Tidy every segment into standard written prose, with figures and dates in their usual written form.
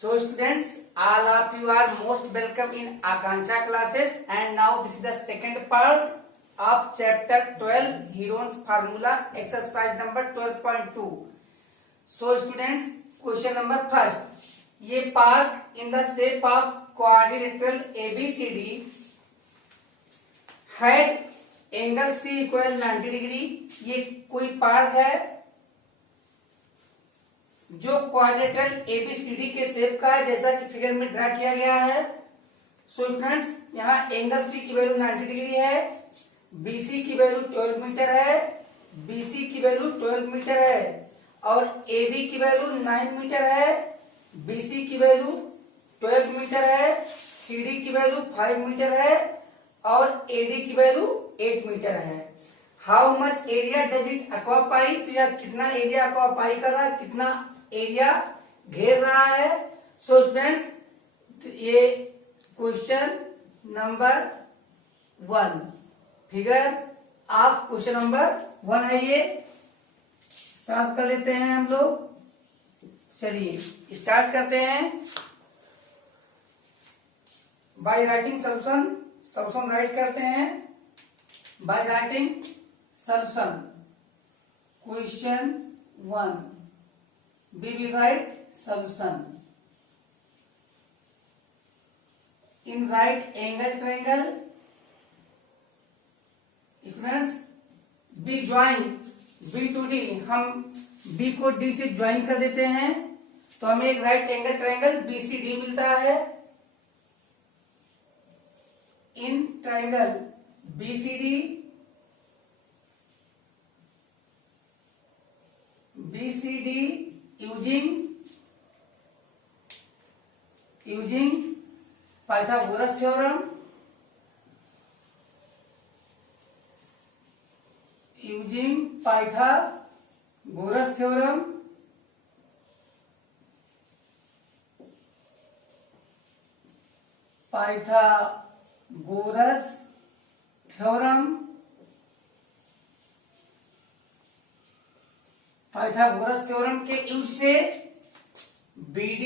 So students, all of you are most welcome in Akanksha classes, and now this is the second part of chapter 12 Heron's formula, exercise number 12.2. So students, question number first. ये park in the shape of quadrilateral ABCD had angle C equal 90 degree. ये कोई park है जो quadrilateral ABCD के shape का है, जैसा कि फिगर में ड्रा किया गया है. सो स्टूडेंट्स, यहाँ एंगल सी की वैल्यू 90 डिग्री है, बीसी की वैल्यू 12 मीटर है, बीसी की वैल्यू 12 मीटर है, और एबी की वैल्यू 9 मीटर है, बीसी की वैल्यू 12 मीटर है, सीडी की वैल्यू 5 मीटर है, और एडी की वैल्यू 8 मीटर है. How much area does it occupy? तो यह कितना एरिया अक्वापाई कर रहा है, कितना एरिया घेर रहा है. सो स्टूडेंट्स, ये question number 1, figure of question number 1 है. ये सॉल्व कर लेते हैं हम लोग. चलिए स्टार्ट करते हैं. बाय राइटिंग सॉल्यूशन राइट करते हैं. By writing solution question 1, we will write solution. In right angle triangle, students, B join B to D. हम B को D से ज्वाइन कर देते हैं तो हमें एक राइट एंगल ट्रायंगल BCD मिलता है. In triangle BCD using Pythagoras theorem, Pythagoras theorem के यूज से BD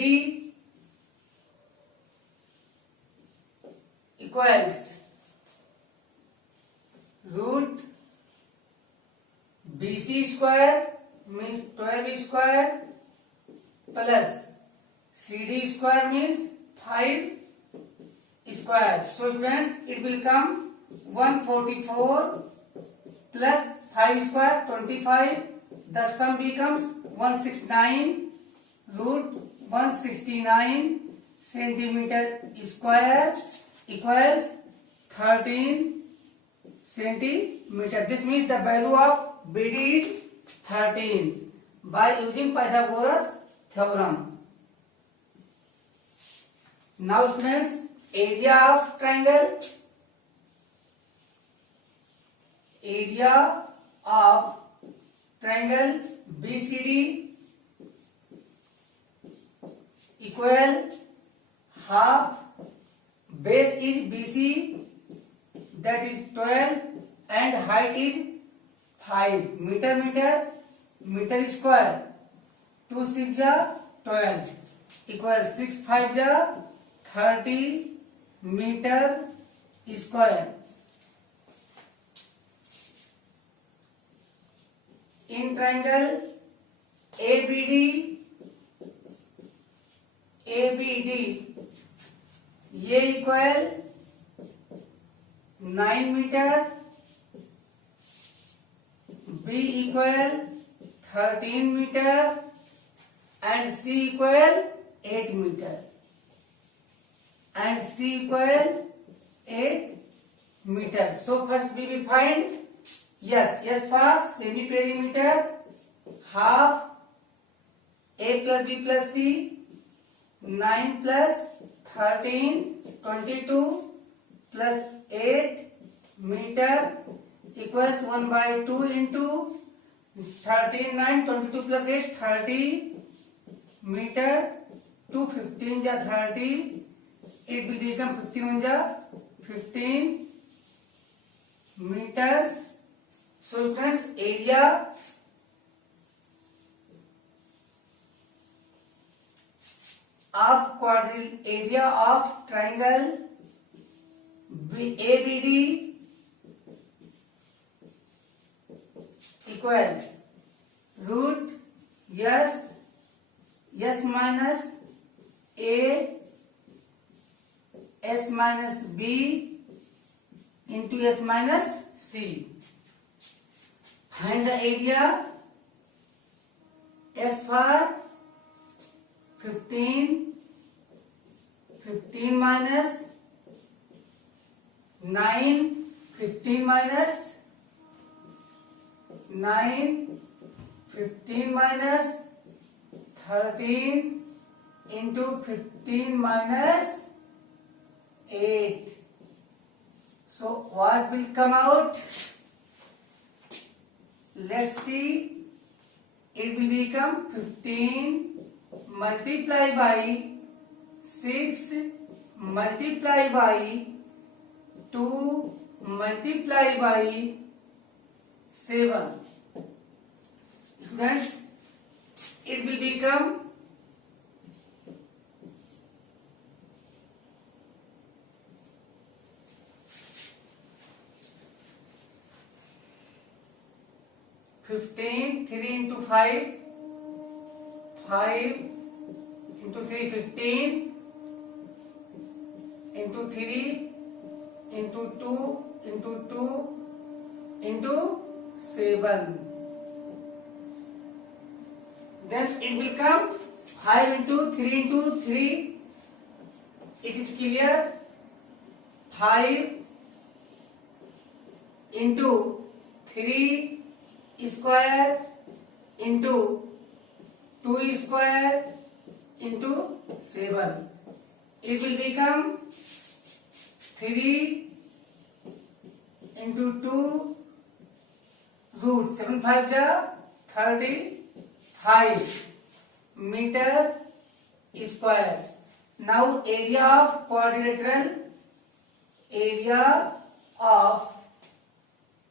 equals root BC square means 12 square plus CD square means 5 square. So students, it will come 144 plus 5 square 25. The sum becomes 169 root 169 centimeter square equals 13 centimeter. This means the value of BD is 13 by using Pythagoras theorem. Now students, area of triangle, triangle BCD equal half base is BC, that is 12, and height is 5 meter square. 2 6 ja 12 equal 6 5 ja 30 meter square. In triangle ABD ये equal 9 metre, B equal 13 metre, and C equal 8 metre, and C equal 8 metre. So first we will find yes for semi perimeter, half A plus B plus C, 9 plus 13 22 plus 8 meter equals 1 by 2 into 13 9 22 plus 8 30 meter. 2 15 ja 30, it will become 51 ja 15 meters. So students, area of area of triangle ABD equals root S minus A S minus B into S minus C. Find the area. S for 15 minus 9, 15 minus 9, 15 minus 13 into 15 minus 8. So what will come out? Let's see. It will become 15 multiplied by 6 multiplied by 2 multiplied by 7. Students, it will become 15, 3 into 5, 5 into 3, 15 into 3 into 2 into 2 into 7. Then it will come 5 into 3 into 3. It is clear. 5 into 3 square into 2 square into 7. It will become 3 into 2 root 7 5 ja 35 meter square. Now area of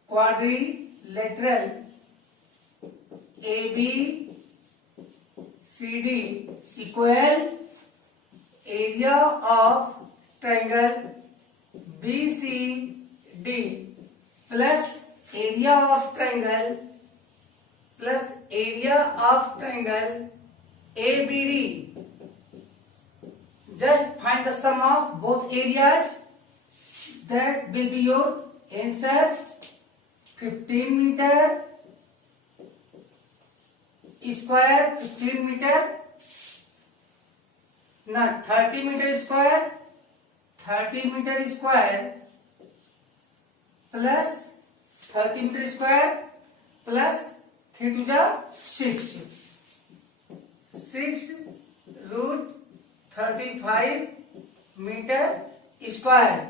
quadrilateral AB CD equal area of triangle BCD plus area of triangle ABD. Just find the sum of both areas. That will be your answer. 15 meter square, 15 meter, not 30 meter square, 30 meter square plus 30 meter square plus 3 to the 6. 6 root 35 meter square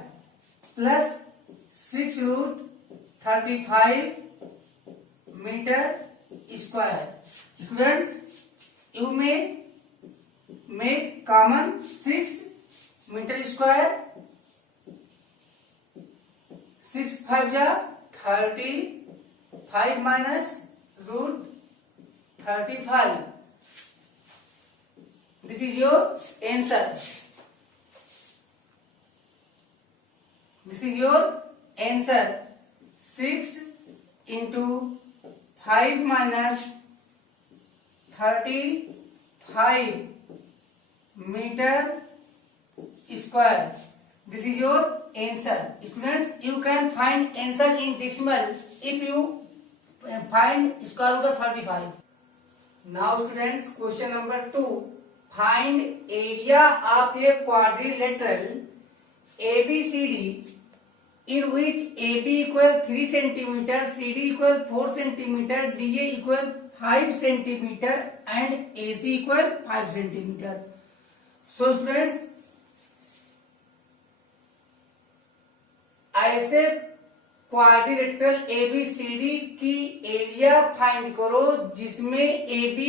plus 6 root 35 meter square. Students, you may make common 6 meter square. 6 5 ja 35 minus root 35. This is your answer. This is your answer. 6 into 5 minus 35 meter square. This is your answer. Students, you can find answer in decimal if you find square root of 35. Now students, question number 2. Find area of a quadrilateral ABCD in which AB equal 3 cm, CD equal 4 cm, DA equal 5 cm and AC equal 5 cm. So students, ऐसे quadrilateral ABCD की area find करो जिसमें AB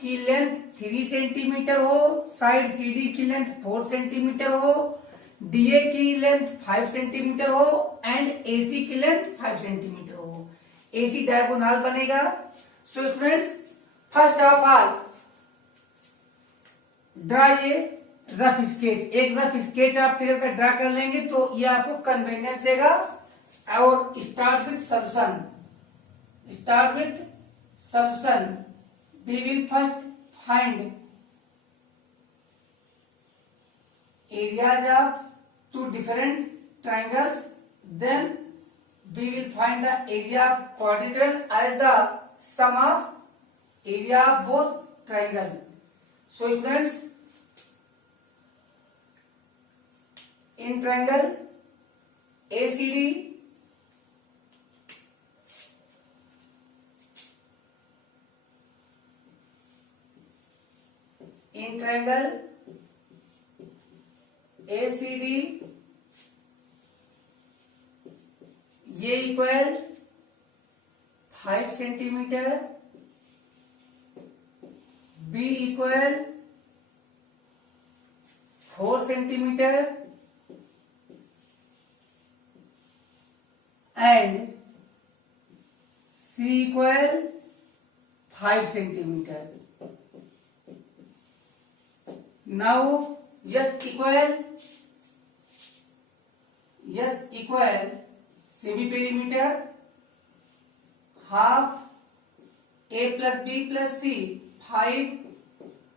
की length 3 centimetre हो, side CD की length 4 centimetre हो, DA की length 5 centimetre हो एंड AC की लेंथ 5 सेंटीमीटर हो. AC डायगोनल बनेगा. So students, first of all draw a rough sketch, एक रफ स्केच आप फिगर का ड्रा कर लेंगे तो ये आपको कन्वीनियंस देगा। और start with solution, start with solution, we will first find areas of two different triangles, then we will find the area of quadrilateral as the sum of area of both triangle. So students, in triangle ACD, in triangle ACD, ये equal 5 centimetre, B equal 4 centimetre and C equal 5 centimetre. Now S equal semi perimeter half A plus B plus C, 5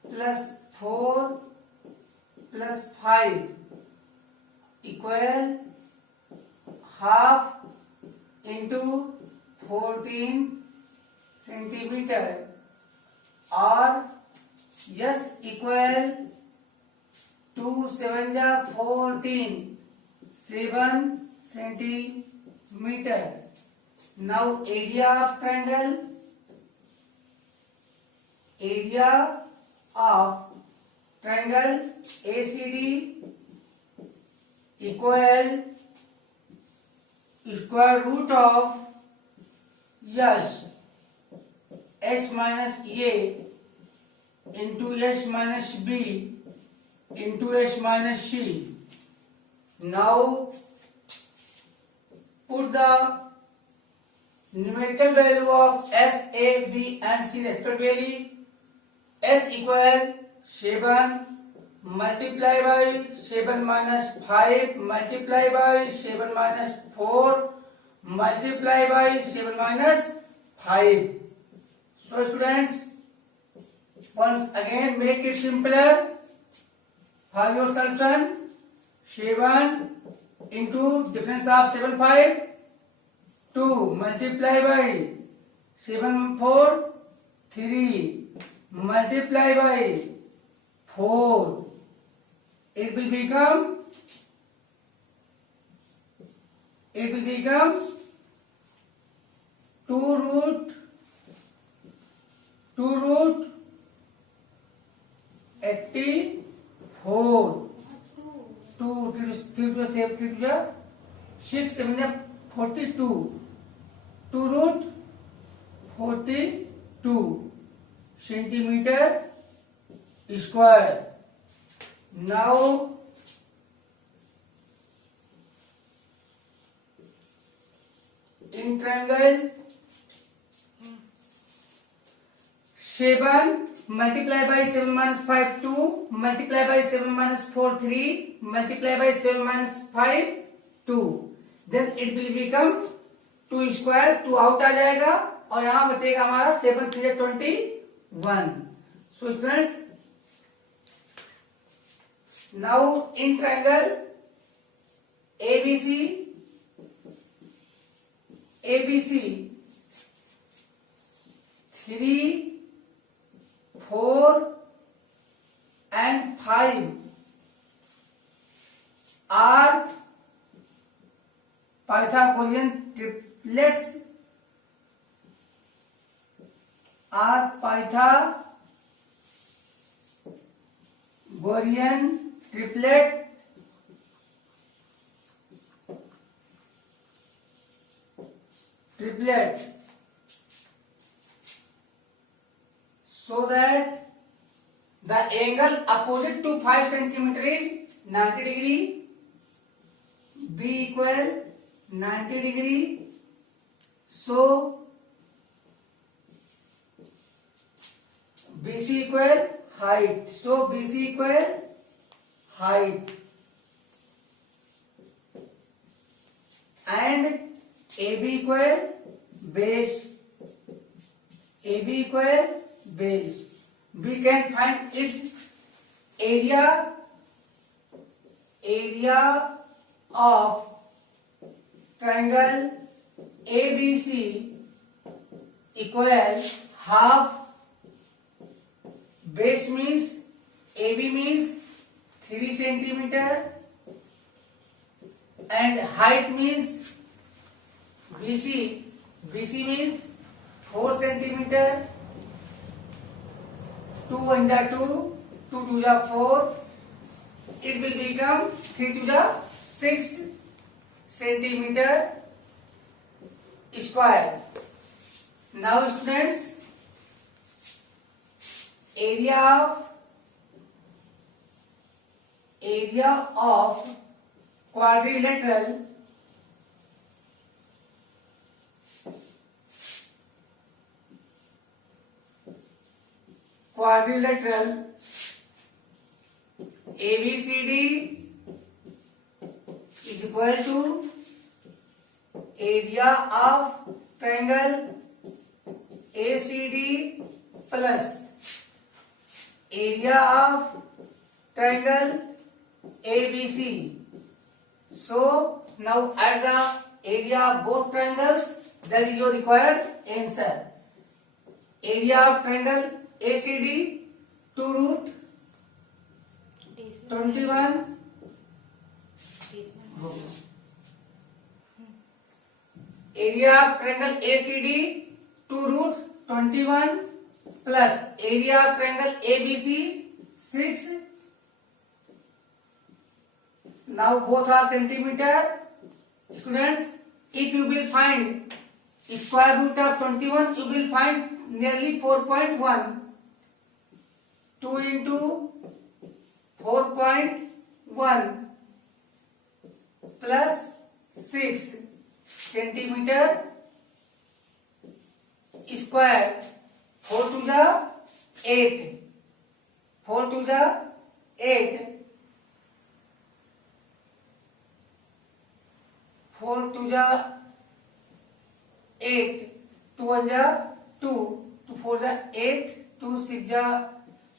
plus 4 plus 5 equal half into 14 centimetre और S equal 2 7 जा 14, 7 centimetre. Now area of triangle, area of triangle ACD equal square root of H minus A into H minus B into h minus c. Now put the numerical value of s, a, b and c respectively. S equal 7 multiply by 7 minus 5 multiply by 7 minus 4 multiply by 7 minus 5. So students, once again make it simpler. For your solution, 7 into difference of 7 5, 2 multiply by 7 4, 3 multiply by 4, it will become 2 root 84, 2 3 to 7 3 to 6 7 42, 2 root 42 centimeter square. Now in triangle 7 multiply by 7 minus 5 2 multiply by 7 minus 4 3 multiply by 7 minus 5 2, then it will become 2 square, 2 out आ जाएगा और यहां बचेगा हमारा 7 3 21. So students, now in triangle ABC 3 4 and 5 are Pythagorean triplets, are Pythagorean triplet so that the angle opposite to 5 centimeter is 90 degree, B equal 90 degree. So BC equal height. So BC equal height, and AB equal base. AB equal base. We can find its area of triangle ABC equal half. Base means AB means 3 centimeter and height means BC means 4 centimeter. 2 1 जा 2, 2 2 जा 4. It will become 3 2 जा 6 centimeter square. Now students, area of quadrilateral ABCD is equal to area of triangle ACD plus area of triangle ABC. So now add the area of both triangles. That is your required answer. Area of triangle ACD 2 root 21. Area of triangle ACD 2 root 21 plus area of triangle ABC 6. Now both are centimeter. Students, if you will find square root of 21, you will find nearly 4.1. 2 into 4.1 plus 6 centimeter square. 4 to the 8. 4 to the 8. 4 to the 8. 2 1 जा 2. 2 4 जा 8. 2 6 जा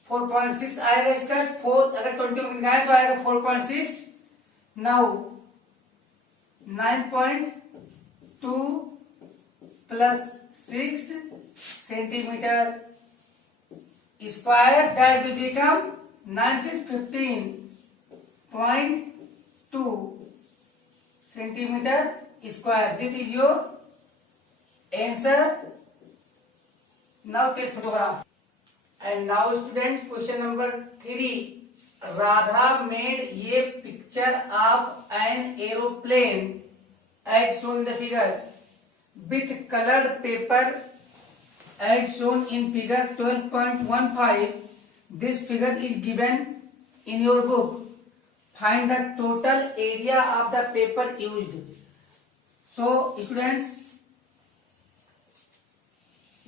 4.6 आएगा इसका. 4 अगर 20 निकाले तो आएगा 4.6. Now 9.2 plus 6 centimeter square. That will become 9615.2 centimeter square. This is your answer. Now take photograph. And now students, question number 3. Radha made a picture of an aeroplane as shown in the figure with colored paper as shown in figure 12.15. This figure is given in your book. Find the total area of the paper used. So students,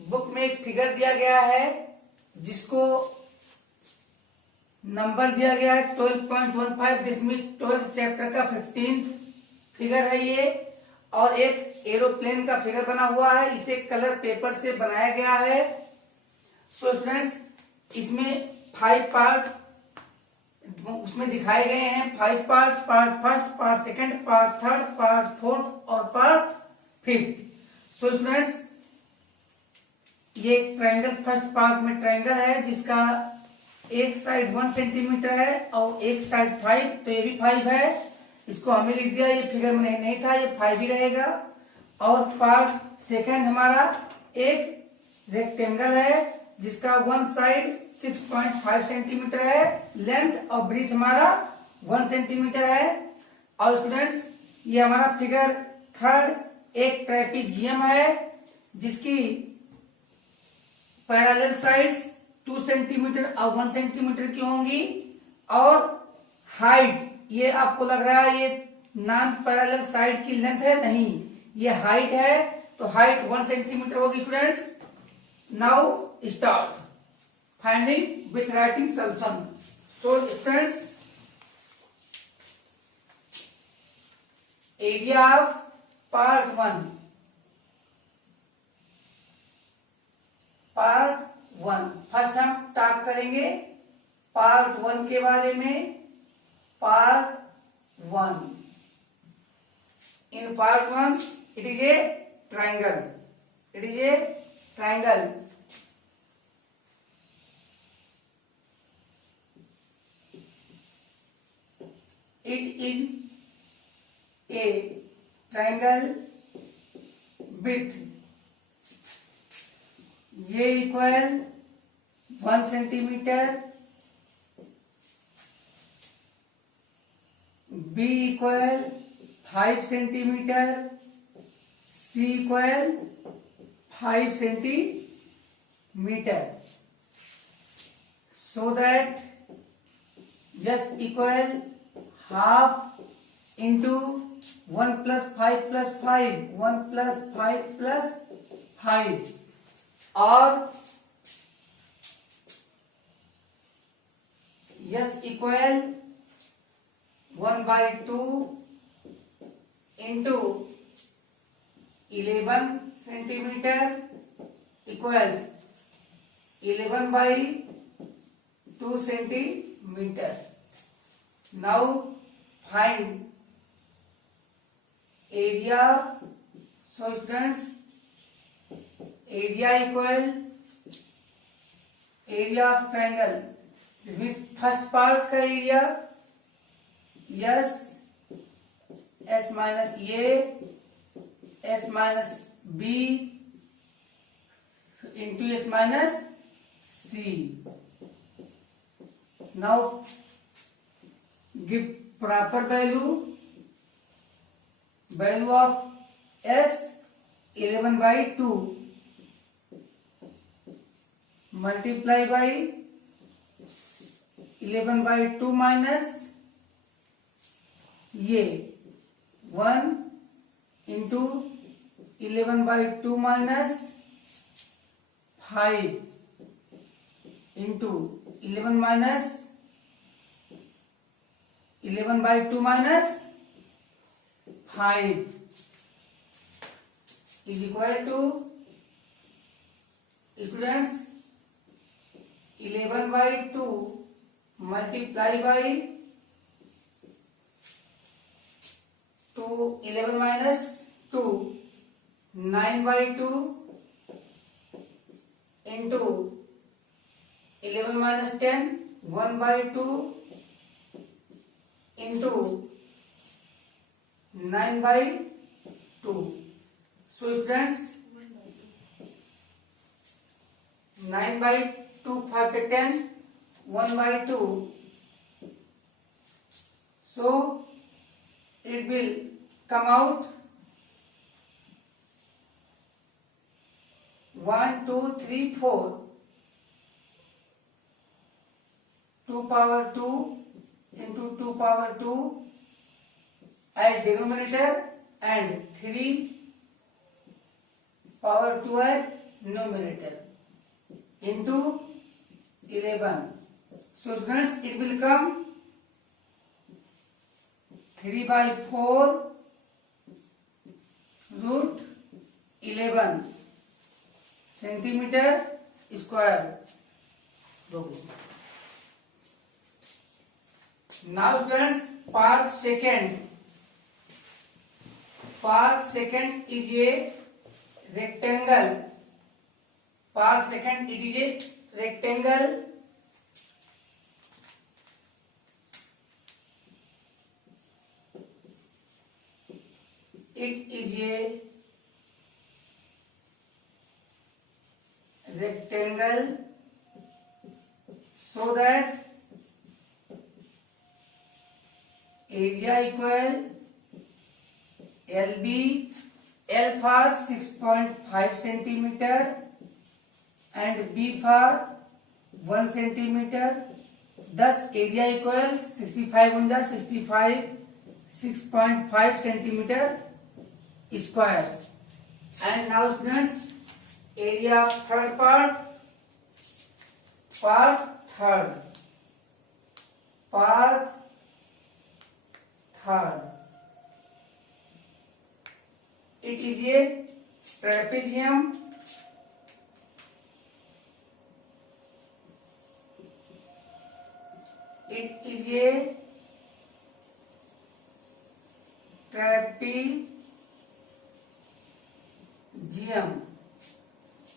book में एक figure दिया गया है जिसको number दिया गया है 12.15. This means 12th chapter का 15th फिगर है ये. और एक एरोप्लेन का फिगर बना हुआ है. इसे कलर पेपर से बनाया गया है. सो स्टूडेंट्स, इसमें 5 पार्ट उसमें दिखाए गए हैं. 5 part. Part first, part second, part third, part fourth और पार्ट फिफ्थ. सो स्टूडेंट्स, ये ट्रायंगल फर्स्ट पार्ट में ट्रायंगल है जिसका एक साइड 1 सेंटीमीटर है और एक साइड 5. तो ये भी 5 है. इसको हमें लिख दिया. ये फिगर में नहीं था, ये 5 ही रहेगा. और पार्ट सेकंड हमारा एक रेक्टेंगल है जिसका 1 साइड 6.5 सेंटीमीटर है. लेंथ और ब्रीथ हमारा 1 सेंटीमीटर है. और स्टूडेंट्स, ये हमारा फिगर थर्ड एक ट्रेपीजियम है जिसकी पैरेलल साइड्स 2 सेंटीमीटर और 1 सेंटीमीटर की होंगी. और हाइट, ये आपको लग रहा है ये नॉन पैरेलल साइड की लेंथ है, नहीं, ये हाइट है. तो हाइट 1 सेंटीमीटर होगी. Students, now start finding with writing solution. So students, area of part one, first हम टॉक करेंगे पार्ट वन के बारे में। Part one, in part one it is a triangle, it is a triangle. It is a triangle with A equal 1 centimeter, B equal 5 centimeter, C equal 5 centimeter, so that S equal half into 1 plus 5 plus 5, 1 plus 5 plus 5, or S equal 1 by 2 into 11 centimeter equals 11 by 2 centimeter. Now find area. So students, area equal area of triangle. This means first part का area S minus A, S minus B into S minus C. Now give proper value of S 11 by 2 multiply by 11 by 2 minus ये 1 into 11 by 2 minus 5 into 11 minus 11 by 2 minus 5 is equal to, students, 11 by 2 multiply by 11 minus 2, 9 by 2 into 11 minus 10, 1 by 2 into 9 by 2. So students, 9 by 2 5 10, 1 by 2. So it will come out 1 2 3 4, 2 power 2 into 2 power 2 as denominator and 3 power 2 as numerator into 11. So students, it will come 3 by 4 root 11 centimeter square. Now students, part second is a rectangle. Part second, it is a rectangle. It is a rectangle so that area equal LB, L for 6.5 centimeter and B for 1 centimeter. Thus area equal 65 on the 65, 6.5 centimeter square. And now students, area of third part third. It is a trapezium. It is a trapezium,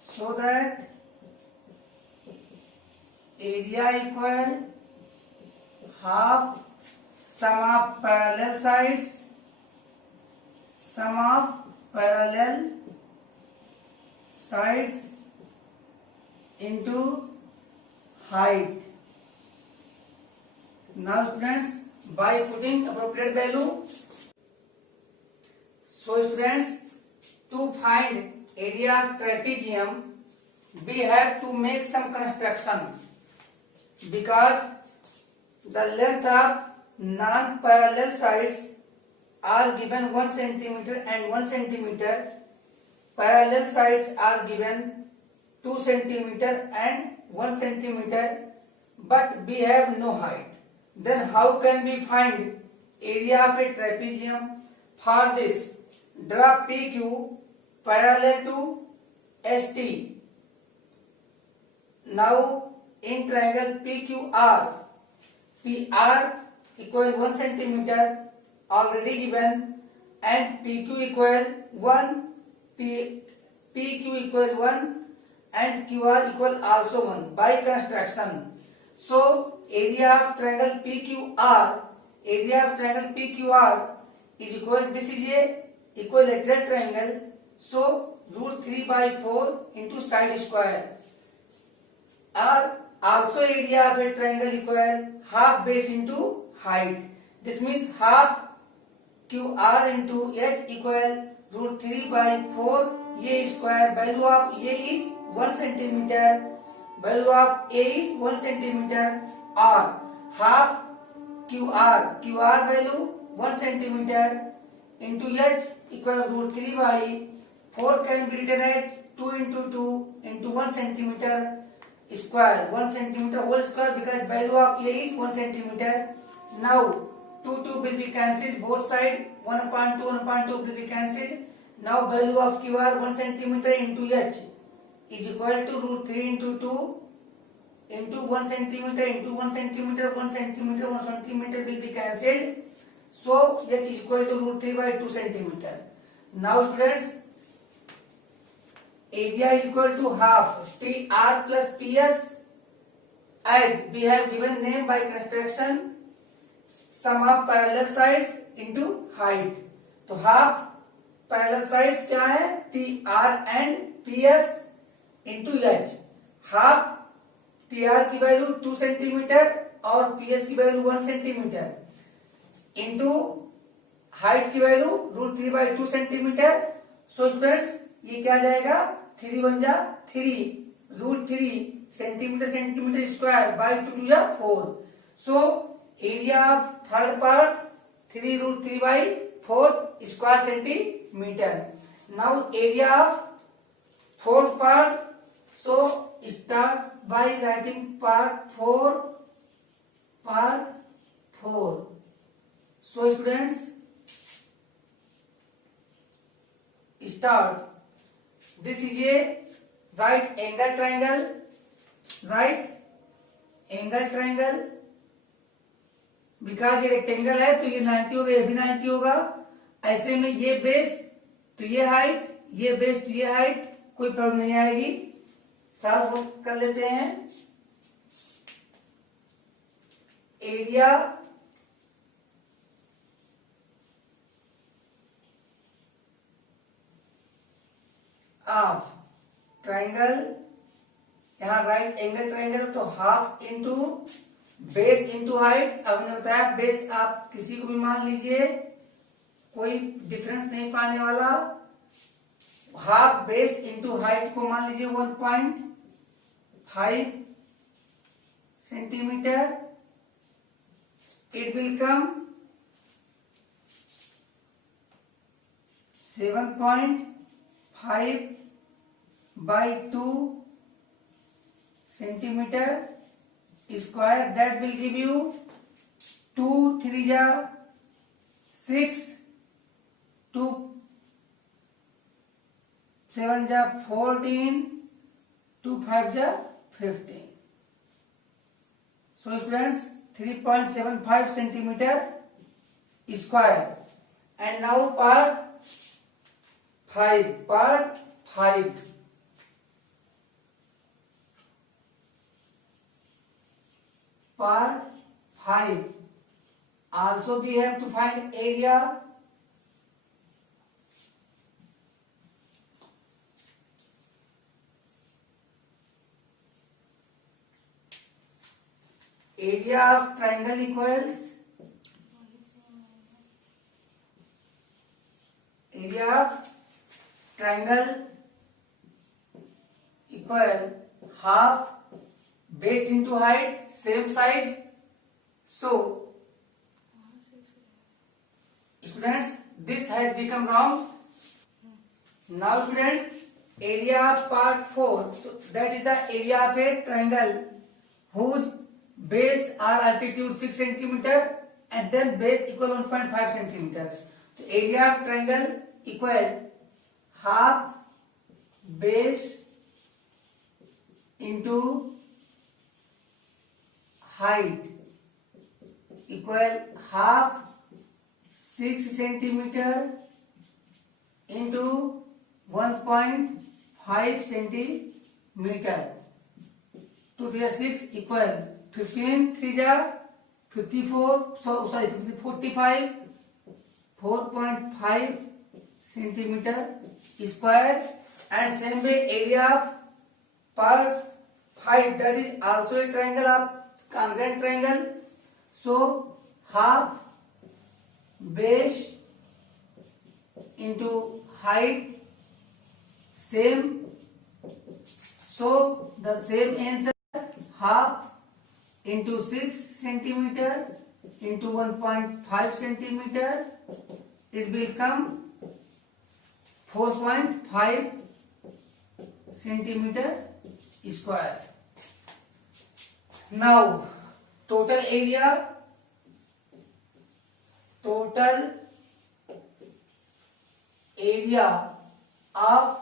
so that area equal half sum of parallel sides into height. Now students, by putting appropriate value, so students, to find area of trapezium we have to make some construction, because the length of non-parallel sides are given 1 centimeter and 1 centimeter. Parallel sides are given 2 centimeter and 1 centimeter, but we have no height. Then how can we find area of a trapezium? For this, draw PQ parallel to ST. Now in triangle PQR, PR equal 1 centimeter already given, and PQ equal 1, PQ equal 1 and QR equal also 1 by construction. So area of triangle PQR is equal, this is a equilateral triangle, so √3/4 into side square, or also area of a triangle equal half base into height. This means half QR into H equal √3/4 A square. Value of A is 1 centimeter. Value of A is 1 centimeter, or half QR value 1 centimeter into H equal √3/4 can be written as 2 into 2 into 1 centimeter square, 1 centimeter whole square, because value of A is 1 centimeter. Now 2 will be cancelled, both side 1/2 will be cancelled. Now value of QR 1 centimeter into H is equal to √3 into 2 into 1 centimeter into 1 centimeter, 1 centimeter, 1 centimeter will be cancelled. So H is equal to √3/2 centimeter. Now students, area is equal to half TR plus PS, as we have given name by construction, sum of parallel sides into height. तो half parallel sides क्या है? TR and PS into H. half TR की value 2 centimetre और PS की value 1 centimetre into height की value √3/2 centimetre. So students, ये क्या जाएगा? 3 बन जा 3 √3 सेंटीमीटर स्क्वायर बाई 2 जा 4. So area of third part 3 √3/4 square centimetre. Now area of fourth part. So start by writing part 4. So students, start. This is a right angle triangle. Because ये rectangle है तो ये 90 होगा, ये भी 90 होगा. ऐसे में ये बेस तो ये हाइट, ये बेस तो ये हाइट, कोई प्रॉब्लम नहीं आएगी. सॉल्व कर लेते हैं. एरिया ऑफ ट्राइंगल, यहाँ राइट एंगल ट्राइंगल, तो half into base into height. अब मैंने बताया बेस आप किसी को भी मान लीजिए, कोई डिफरेंस नहीं पाने वाला. हाफ बेस इंटू हाइट को मान लीजिए 1.5 centimetre. It will come 7.5 by 2 centimeter square. That will give you 2 3 6, 2 7 जा 14, 2 5 जा 15. So students, 3.75 centimeter square. And now part 5. Part 5. Part 5. Also we have to find area. Area of triangle equals area of triangle equal half base into height, same size. So students, this has become wrong. Now student, area of part 4, so that is the area of a triangle whose base or altitude 6 centimeter and then base equal 1.5 centimeter. So area of triangle equal half base into height equal half 6 centimeter into 1.5 centimeter. 2 3 6 equal 15 3 जा 54, sorry 45, 4.5 centimeter square. And same way area of part 5, that is also a triangle of congruent triangle. So half base into height same. So the same answer, half into 6 centimeter into 1.5 centimeter, it will come 4.5 centimeter square. Now total area of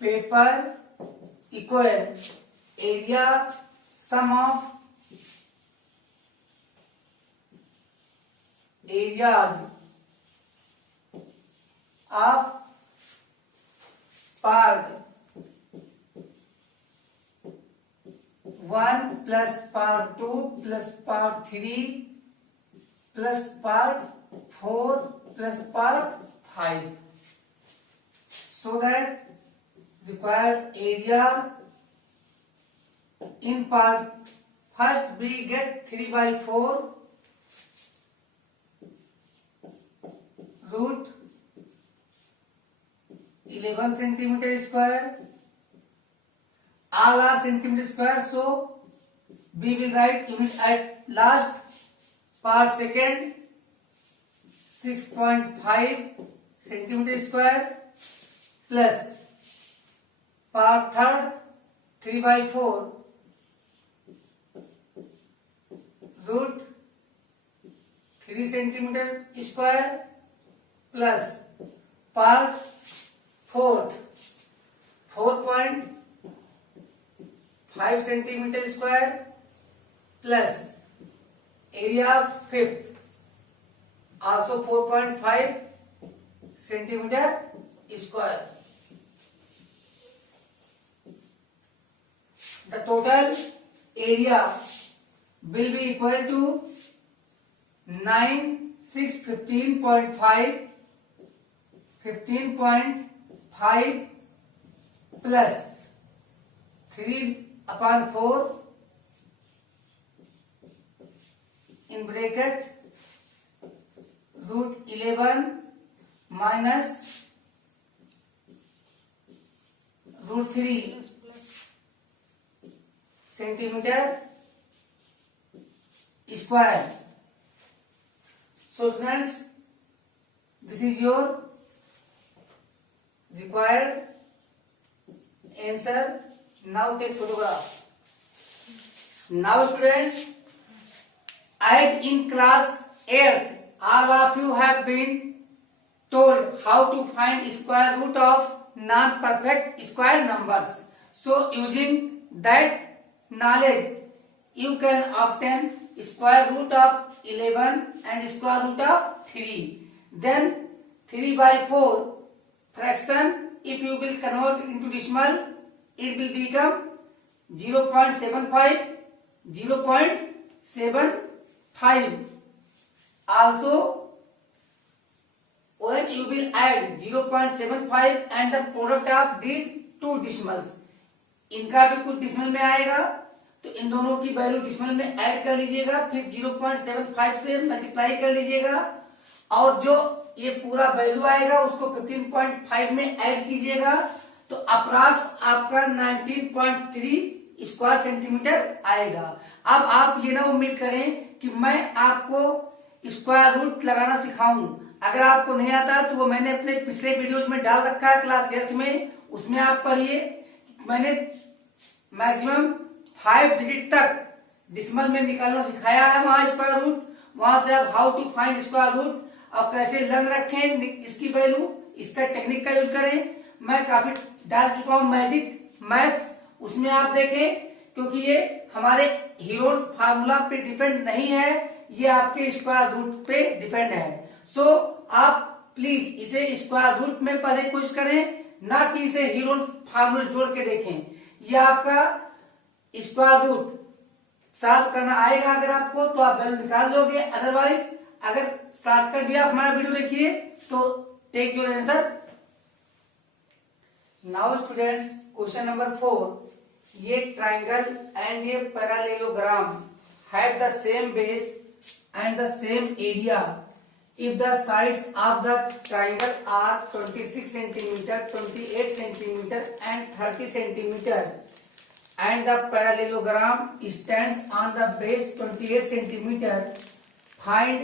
paper equal area sum of areas of part 1 plus part 2 plus part 3 plus part 4 plus part 5. So that required area in part first we get 3/4 root 11 centimeter square. All are centimeter square, so we will write unit at last. Part second 6.5 centimeter square plus part third 3/4 root 3 centimeter square plus part fourth 4.5 centimeter square plus area of fifth also 4.5 centimeter square. The total area will be equal to 15.5 plus 3/4 in bracket root 11 minus root 3 centimeter square. So friends, this is your required answer. Now take photograph. Now students, as in class 8th, all of you have been told how to find square root of non-perfect square numbers. So using that knowledge, you can obtain square root of 11 and square root of 3. Then 3 by 4 fraction, if you will convert it into decimal, it will become 0.75, 0.75. Also, when you will add 0.75 and the product of these two decimals, इनका भी कुछ decimal में आएगा, तो इन दोनों की value decimal में add कर लीजिएगा, फिर 0.75 से मल्टीप्लाई कर लीजिएगा, और जो ये पूरा वैल्यू आएगा उसको 15.5 में ऐड कीजिएगा, तो अप्रॉक्स आपका 19.3 स्क्वायर सेंटीमीटर आएगा। अब आप ये ना उम्मीद करें कि मैं आपको स्क्वायर रूट लगाना सिखाऊं। अगर आपको नहीं आता तो वो मैंने अपने पिछले वीडियोज में डाल रखा है क्लास 8 में, उसमें आप पढ़िए। मैंने मैक्सिमम 5 डिजिट तक डिसिमल में निकालना सिखाया है, वहां स्क्वायर रूट, वहां से आप how to find square root और कैसे लर्न रखें इसकी वैल्यू, इसका टेक्निक का यूज करें। मैं काफी डाल चुका हूं मैजिक मैथ्स, उसमें आप देखें, क्योंकि ये हमारे हीरोज फार्मूला पे डिपेंड नहीं है, ये आपके स्क्वायर रूट पे डिपेंड है। सो आप प्लीज इसे स्क्वायर रूट में पढ़ने की कोशिश करें, ना कि इसे हीरोज फार्मूला जोड़ के देखें। ये आपका स्क्वायर रूट सॉल्व करना आएगा अगर आपको, तो आप वैल्यू निकाल लोगे। अदरवाइज अगर शॉर्टकट भी आप हमारा वीडियो देखिए तो take your answer. Now students, question number 4, ये ट्राइंगल एंड ये parallelogram have the same base and the same area if the sides of the triangle are 26 centimeter, 28 centimeter and 30 centimeter and the parallelogram stands on the base 28 centimeter, find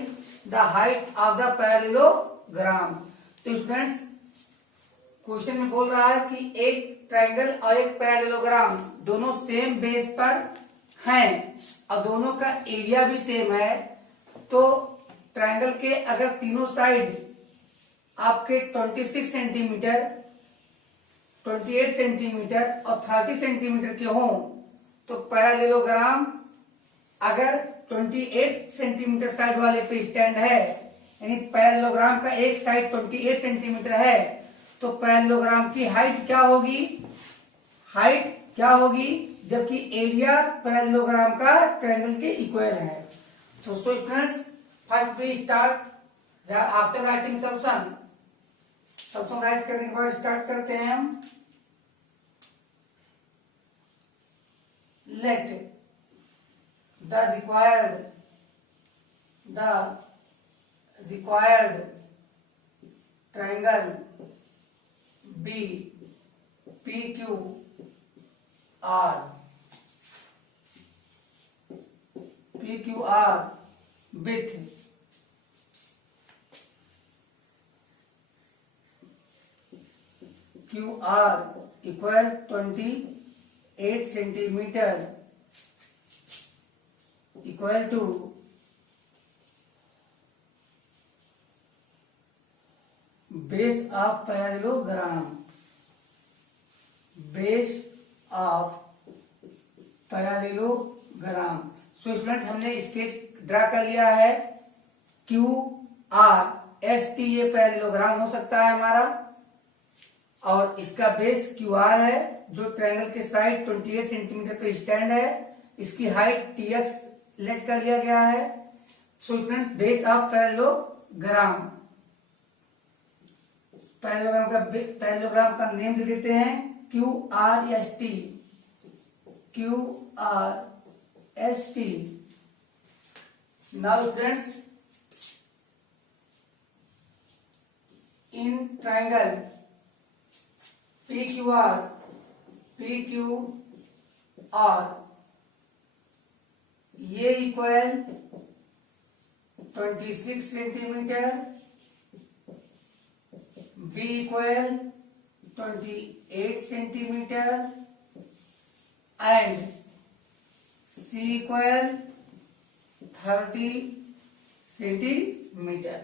the height of the parallelogram। तो students question में बोल रहा है कि एक triangle और एक parallelogram दोनों सेम बेस पर हैं और दोनों का एरिया भी सेम है। तो ट्रायंगल के अगर तीनों साइड आपके 26 सेंटीमीटर, 28 सेंटीमीटर और 30 सेंटीमीटर के हों, तो पैरेललोग्राम अगर 28 सेंटीमीटर साइड वाले पे स्टैंड है, यानी पैरेललोग्राम का एक साइड 28 सेंटीमीटर है, तो पैरेललोग्राम की हाइट क्या होगी, जबकि एरिया पैरेललोग्राम का ट्रायंगल के इक्वल है। So students, first we start after writing solution right करने के बाद स्टार्ट करते हैं हम। Let the required triangle be PQR with QR equal 28 centimeter equal to base of parallelogram, so students हमने स्केच ड्रा कर लिया है। QRST ये पैरेललोग्राम हो सकता है हमारा, और इसका बेस QR है, जो ट्रायंगल के साइड 28 सेंटीमीटर पे स्टैंड है। इसकी हाइट TX लेट कर लिया गया है। So students base of parallelogram का नेम दे देते हैं QRST। Now students, in triangle PQR, ये equal 26 centimetre, B equal 28 centimetre and C equal 30 centimetre.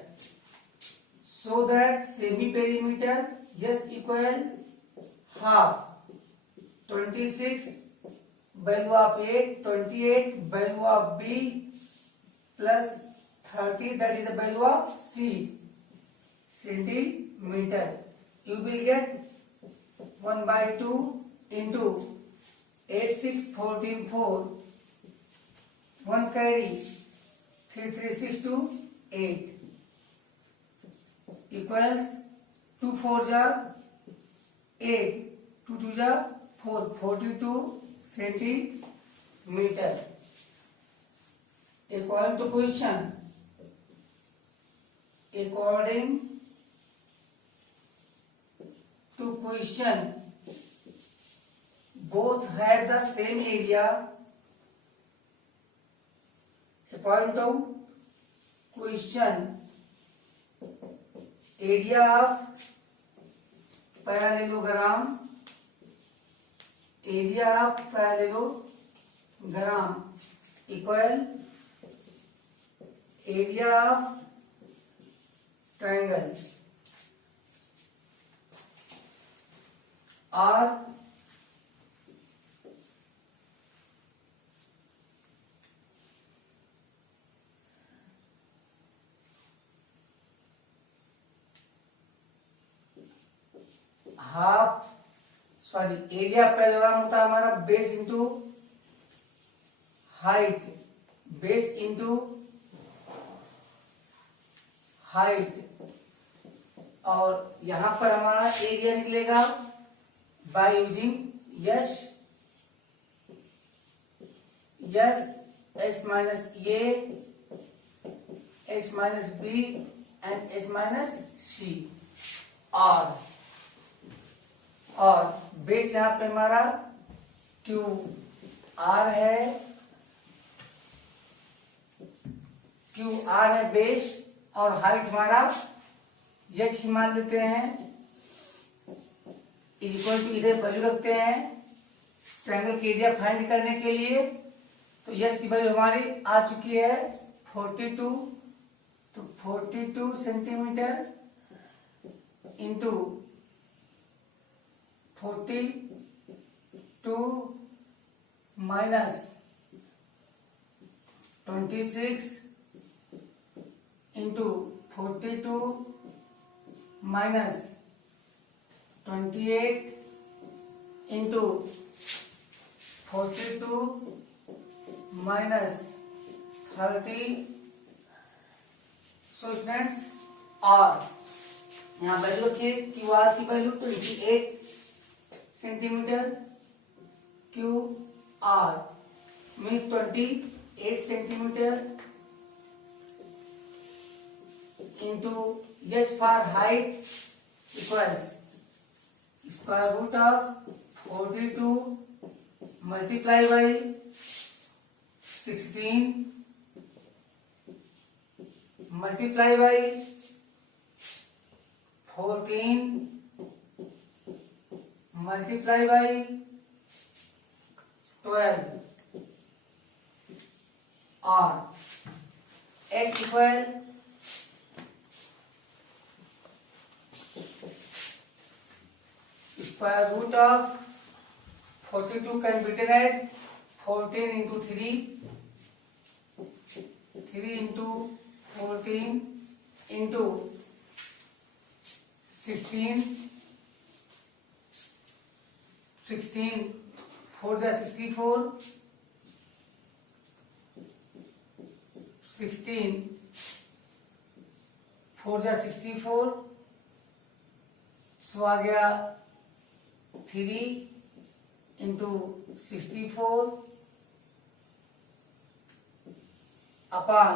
so that semi perimeter S equal half 26 value of A, 28 value of B plus 30 that is the value of C centimeter. You will get 1 by 2 into 8, 6, 14, 4, 1 carry 3, 3, 6 to 8 equals 2 4 ja 8, 2 2 ja 4, 42 centimeter. According to question, both have the same area. According to question, area of parallelogram equal area of triangle or area parallelogram होता है हमारा base into height और यहां पर हमारा area निकलेगा by using S minus A, S minus B and S minus C और base यहां पे हमारा क्यू आर है, बेस और हाइट हमारा एच ही मान लेते हैं इक्वल टू इधर वैल्यू रखते हैं ट्रायंगल के एरिया फाइंड करने के लिए। तो यस की वैल्यू हमारी आ चुकी है 42, तो 42 centimetre into 42 minus 26 into 42 minus 28 into 42 minus 30। So students और यहाँ वैल्यू रखिए क्यू आर की value 28 centimetre, Q R means 28 centimetre into H for height equals square root of 42 multiply by 16 multiply by 14 multiply by 12 और x equal square root of 42 can be written as 14 into 3 into 14 into 16 4 जा 64 16 4 जा 64 सो आ गया 3 into 64 upon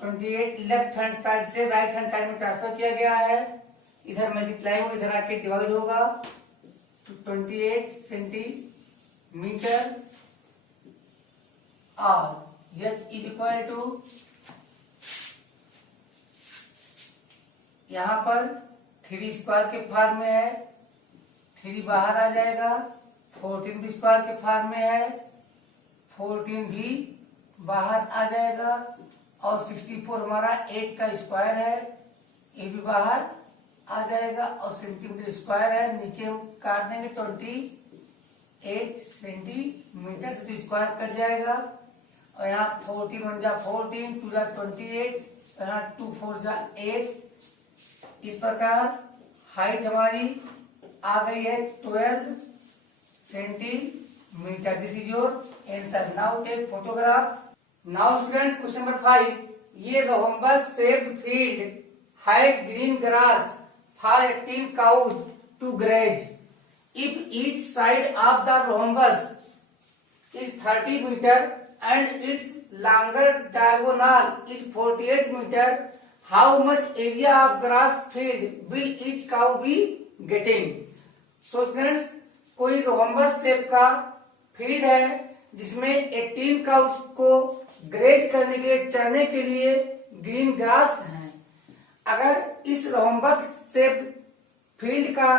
28 left hand side से right hand side में transfer किया गया है, इधर मल्टीप्लाई होगा इधर आके डिवाइड होगा तो 28 सेंटीमीटर और h इज इक्वल टू यहां पर 3 स्क्वायर के फॉर्म में है, 3 बाहर आ जाएगा, 14 भी स्क्वायर के फॉर्म में है, 14 भी बाहर आ जाएगा और 64 हमारा 8 का स्क्वायर है, ये भी बाहर आ जाएगा, और सेंटीमीटर स्क्वायर है, नीचे हम काट देंगे 28 सेंटीमीटर से स्क्वायर कट जाएगा, और यहाँ 14 1 जा 14, 2 जा 28, यहाँ 2 4 जा 8। इस प्रकार हाइट हमारी आ गई है 12 centimetre. This is your answer. Now take photograph. Now students, question number 5, ये rhombus shaped field has green grass for 18 cows to graze. If each side of the rhombus is 30 meter and its longer diagonal is 48 meter, how much area of grass field will each cow be getting? So friends, कोई rhombus shape का field है जिसमें 18 cows को graze करने के लिए, चरने के लिए ग्रीन ग्रास है। अगर इस रोम्बस शेप फील्ड का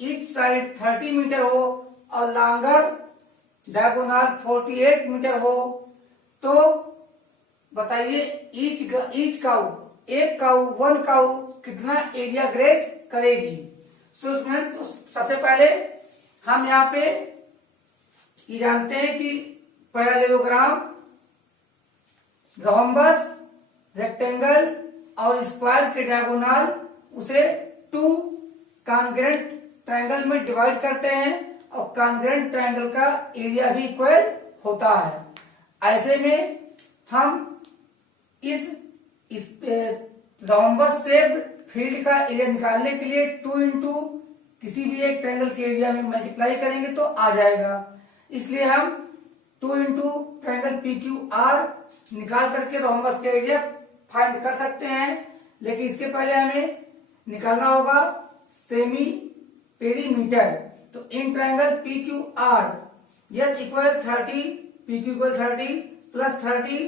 ईच साइड 30 मीटर हो और लॉन्गर डायगोनल 48 मीटर हो, तो बताइए ईच काउ, एक काउ, वन काउ कितना एरिया ग्रेज करेगी। सो तो सबसे पहले हम यहाँ पे ये जानते हैं कि पैरेललोग्राम, रोम्बस, रेक्टेंगल और स्क्वायर के डायगोनल उसे 2 कॉन्ग्रुएंट ट्रायंगल में डिवाइड करते हैं, और कॉन्ग्रुएंट ट्रायंगल का एरिया भी इक्वल होता है। ऐसे में हम इस रोम्बस शेप्ड फील्ड का एरिया निकालने के लिए 2 इंटू किसी भी एक ट्रायंगल के एरिया में मल्टीप्लाई करेंगे तो आ जाएगा। इसलिए हम 2 इंटू ट्रायंगल PQR निकाल करके रोम्बस का एरिया फाइंड कर सकते हैं, लेकिन इसके पहले हमें निकालना होगा सेमी पेरीमीटर। तो in triangle PQR yes equal 30, PQ equal 30 plus 30,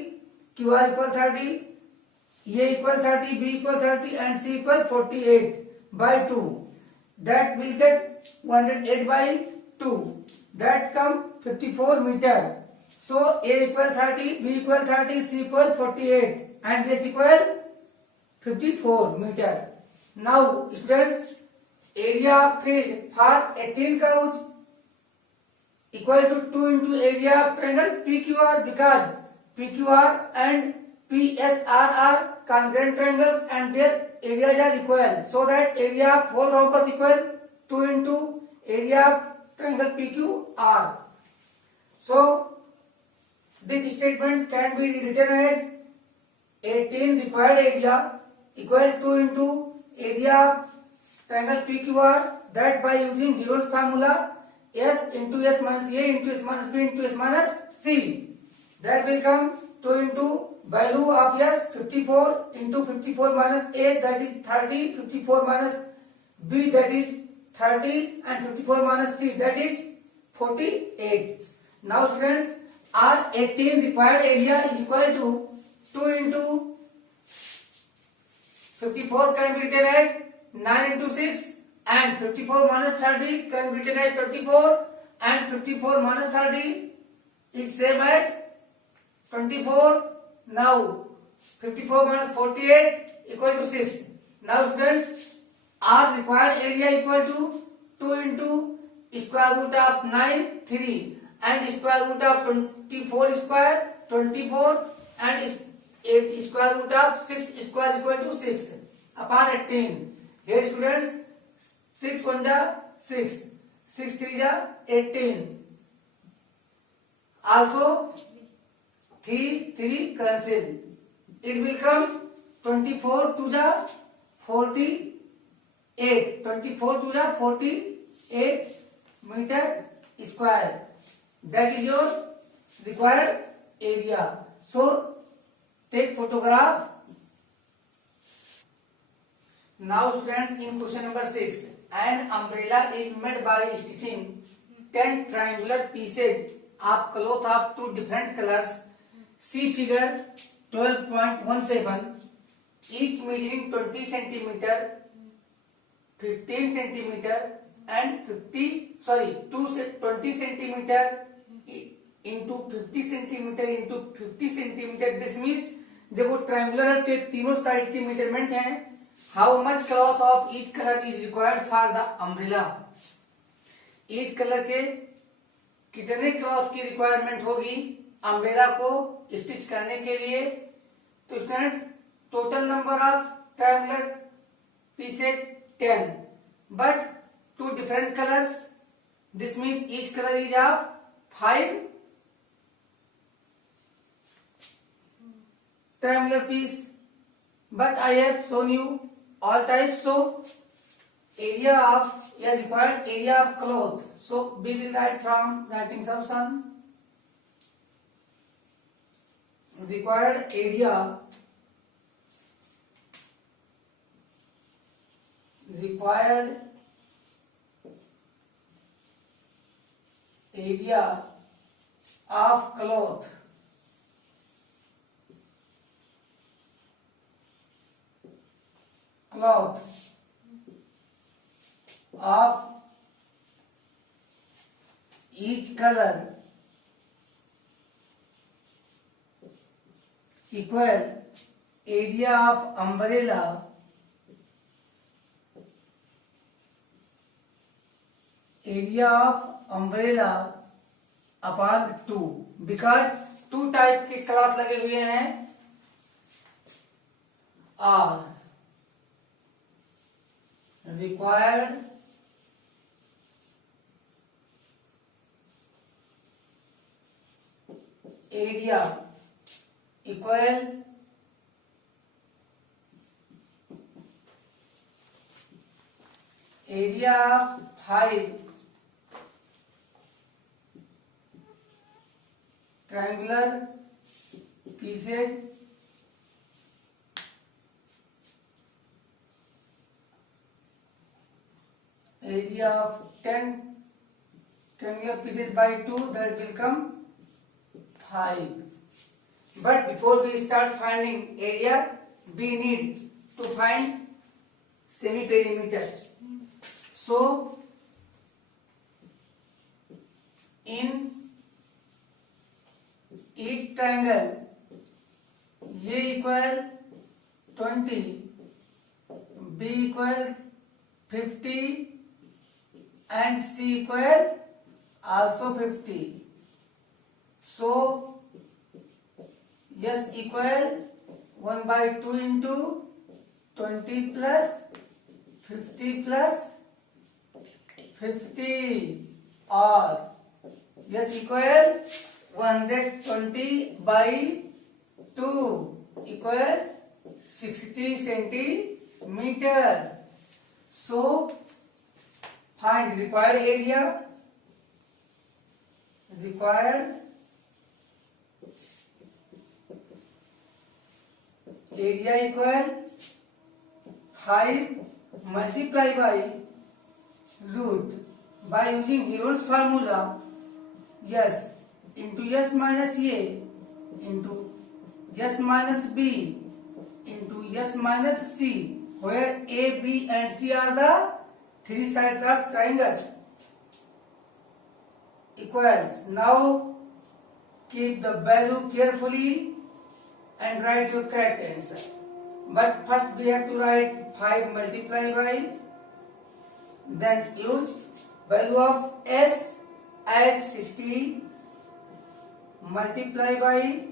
QR equal 30, ये equal 30, B equal 30 and C equal 48 by 2, that will get 108 by 2, that come 54 meter. So A equal 30, B equal 30, C equal 48 and S equal 54 meter. Now students, area of field for 18 cows equal to 2 into area of triangle PQR, because PQR and PSR are congruent triangles and their areas are equal. So that area of whole rhombus equal 2 into area of triangle PQR. So this statement can be written as 18 required area equal to into area of triangle PQR, that by using Heron's formula S into S minus A into S minus B into S minus C, that will come 2 into value of S 54 into 54 minus A, that is 30, 54 minus B, that is 30, and 54 minus C, that is 48. Now students, R18 required area is equal to 2 into 54 can be written as 9 into 6, and 54 minus 30 can be written as 24, and 54 minus 30 is same as 24. Now 54 minus 48 equal to 6. Now students, R required area equal to 2 into square root of 9, 3, and square root of 24 square, 24, and square root of 6 square equal to 6 upon 18. Here students, 6 1 ja 6, 6 3 ja 18. Also 3 cancel. It will come 24 2 ja 48. 24 2 ja 48 meter square. That is your required area. So take photograph. Now students, in question number 6, an umbrella is made by stitching 10 triangular pieces of cloth of 2 different colors. See figure 12.17, each measuring 20 centimeter, 15 centimeter and 20 centimeter into 50 centimeter into 50 centimeter. This means देखो triangular के तीनों side की measurement है। How much cloth of each colour is required for the umbrella. Each colour के कितने cloth की requirement होगी umbrella को स्टिच करने के लिए। तो students total number of triangular pieces 10 but two different colors, this means each color is of 5 triangular piece, but I have shown you all types. So area of required area of cloth, so we will write from writing solution required area of cloth of each color equal area of umbrella upon 2, because 2 type के cloth लगे हुए हैं और required area equal area 5 triangular pieces area of 10 triangular pieces by 2, that will come 5. But before we start finding area, we need to find semi perimeter. So in each triangle A equal 20, B equal 50 and C equal also 50. So S equal 1 by 2 into 20 plus 50 plus 50 or S equal 120 by 2 equal 60 centimeter. So find required area. Required area equal 5 multiply by root by using Heron's formula. Yes into S minus A into S minus B into S minus C, where A, B and C are the 3 sides of triangle, equals. Now keep the value carefully and write your correct answer. But first we have to write 5 multiply by, then use value of S as 60 multiply by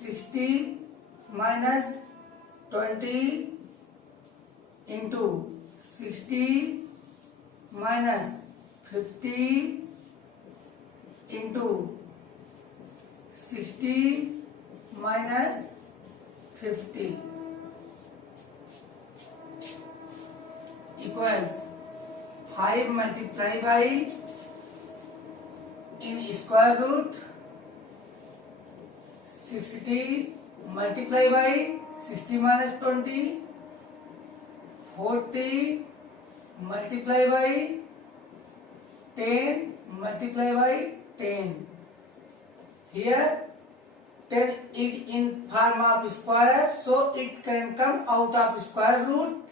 60 minus 20 into 60 minus 50 into 60 minus 50 equals 5 multiply by in square root 60 multiply by 60 minus 20 40 multiply by 10 multiply by 10. Here 10 is in form of square, so it can come out of square root.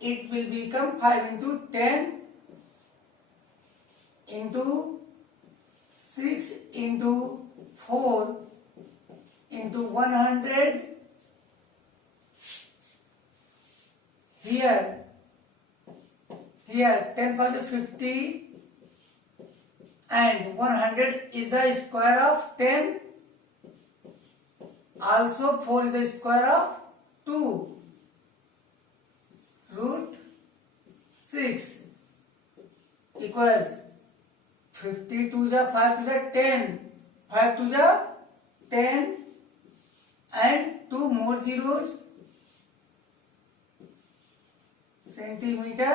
It will become 5 into 10 into 6 into 4 into 100. Here 10 power 50 and 100 is the square of 10. Also 4 is the square of 2. Root 6 equals 50 to the 5 to the 10. 5 to the 10 and 2 more zeros. Centimetre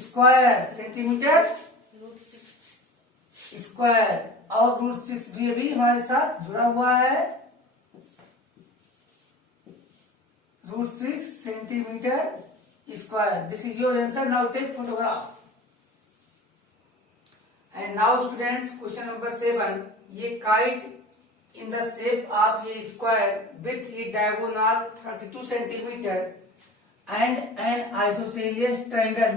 square, centimetre square. और √6 भी अभी हमारे साथ जुड़ा हुआ है। √6 centimetre square. This is your answer. Now take photograph. And now students, question number 7। ये kite in the shape of ये square with a diagonal 32 centimetre and an isosceles triangle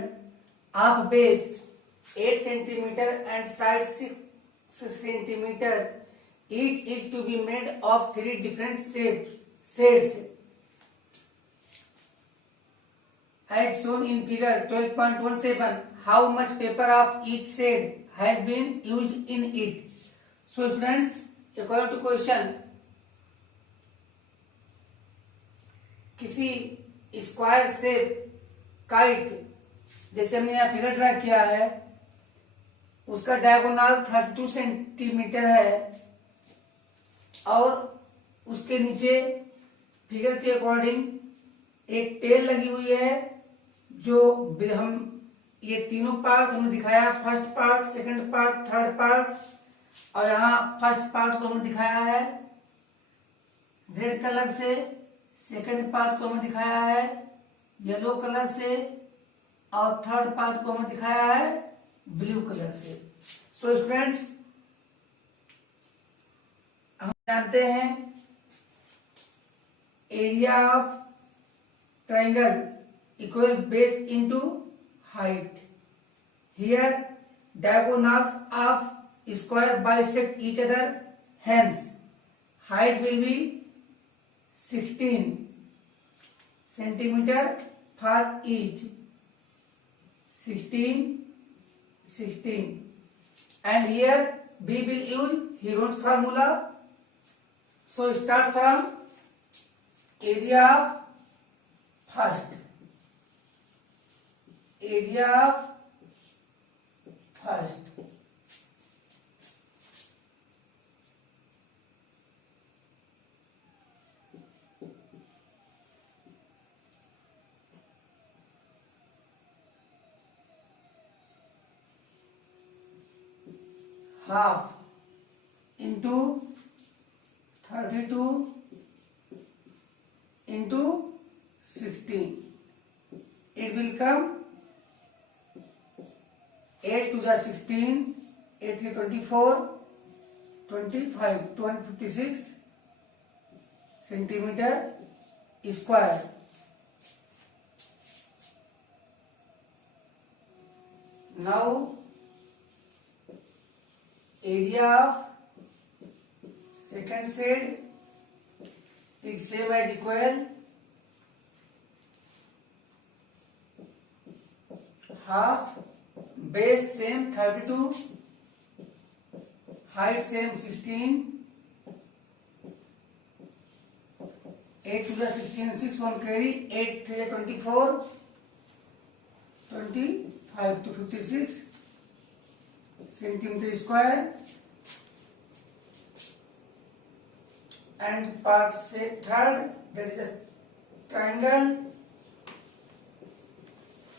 of base 8 centimeter and side 6 centimeter each is to be made of 3 different shades as shown in figure 12.17. How much paper of each shade has been used in it? So students, according to question, किसी square shape kite जैसे हमने यहाँ figure draw किया है, उसका diagonal 32 centimetre है और उसके नीचे फिगर के अकॉर्डिंग एक टेल लगी हुई है। जो हम ये तीनों पार्ट हमने दिखाया, first part, second part, third part, और यहाँ फर्स्ट पार्ट को हमने दिखाया है रेड कलर से, सेकंड पार्ट को हमें दिखाया है येलो कलर से, और थर्ड पार्ट को हमें दिखाया है ब्लू कलर से। सो स्टूडेंट्स, हम जानते हैं area of triangle equal base into height. Here diagonals of square bisect each other, hence height will be 16 centimeter for each. 16 and here we will use Heron's formula. So start from area of first, area of first, half into 32 into 16. It will come 8 to the 16, 8 to 24, 25, 256 centimeter square. Now area of second shade is same as equal half, base same 32, height same 16, 8 to the 16, 6 1 carry, 8 to the 24, 25 to 56 centimeter square, and part say third, that is a triangle.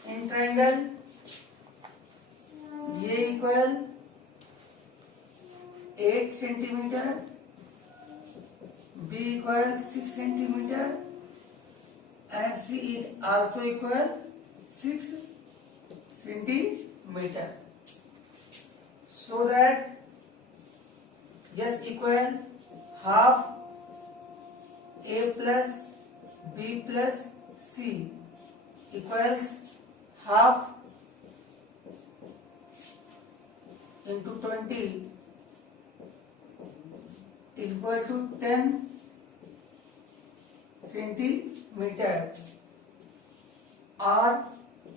In triangle A equal 8 centimeter, B equal 6 centimeter, and C is also equal 6 centimeter. So that S equal half A plus B plus C equals half into 20 is equal to 10 centimeter, or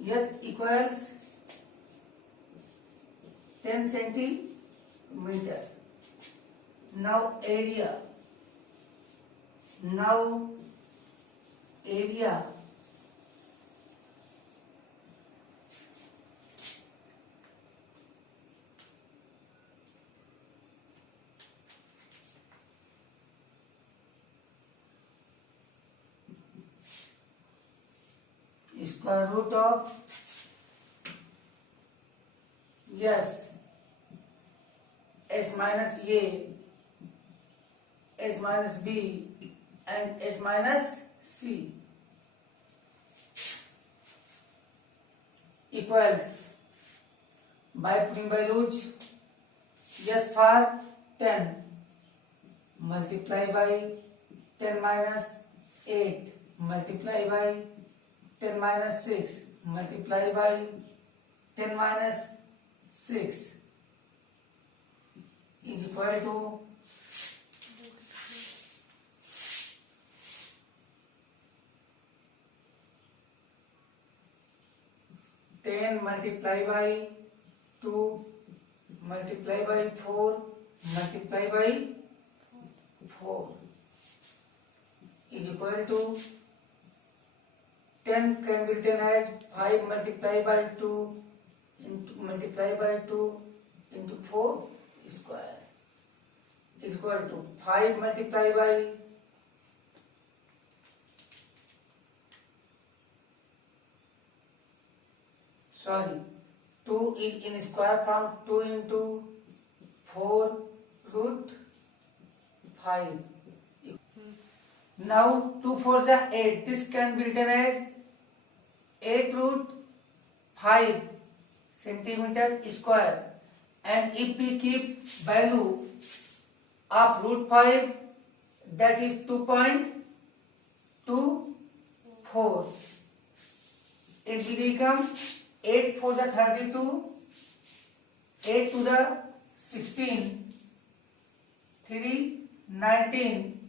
S equals 10 centimeter. Now area square root of S minus A, S minus B and S minus C equals, by putting values, S for 10 multiply by 10 minus 8 multiply by 10 minus 6 multiply by 10 minus 6 is equal to 10 multiply by 2 multiply by 4 multiply by 4 is equal to 10 can be written as 5 multiply by 2 into 4 square is equal to 5 multiply by 2 is in square form, 2 into 4 root 5. Now 2 4s are 8. This can be written as 8 root 5 centimeter square. And if we keep value of root 5, that is 2.24, it will become 8 for the 32, 8 to the 16, 3, 19,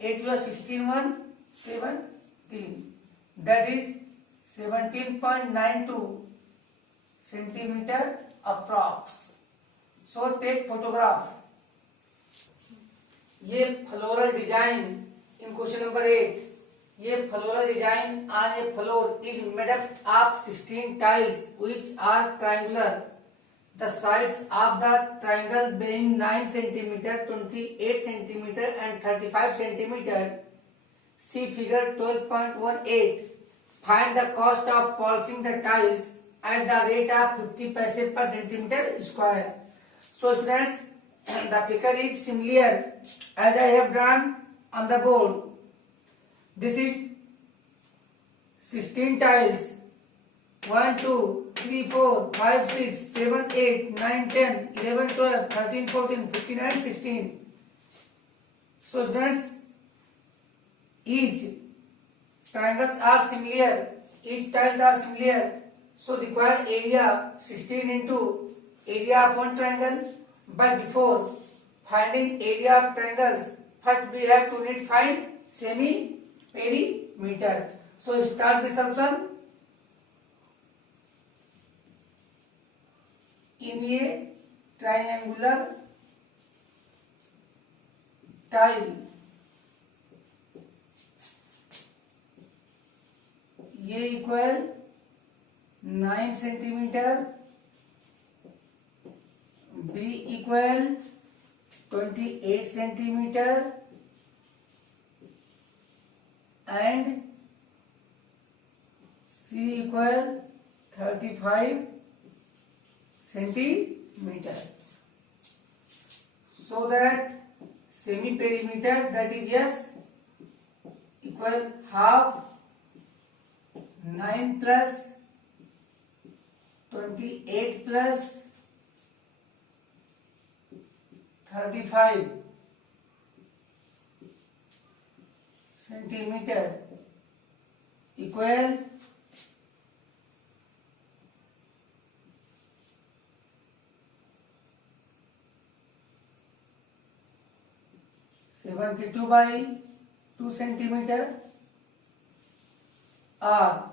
8 to the 16, 1, 17. That is 17.92 centimeter approx. So take photograph. ये floral design इन question number 8. ये floral design on a floor is made up of 16 tiles which are triangular. The sides of the triangle being 9 cm, 28 cm and 35 cm. See figure 12.18. Find the cost of polishing the tiles at the rate of 50 paise per centimeter square. So students, the figure is similar as I have drawn on the board. This is 16 tiles. 1, 2, 3, 4, 5, 6, 7, 8, 9, 10, 11, 12, 13, 14, 15 and 16. So students, each triangles are similar. Each tiles are similar. So required area 16 into area of one triangle. But before finding area of triangles, first we have to need find semi-perimeter. So start the solution. In a triangular tile, A equal 9 centimeter, B equal 28 centimeter and C equal 35 centimeter. So that semi-perimeter, that is yes, equal half 9 plus 28 plus 35 centimeter equal 2 72 by 2 centimeter, or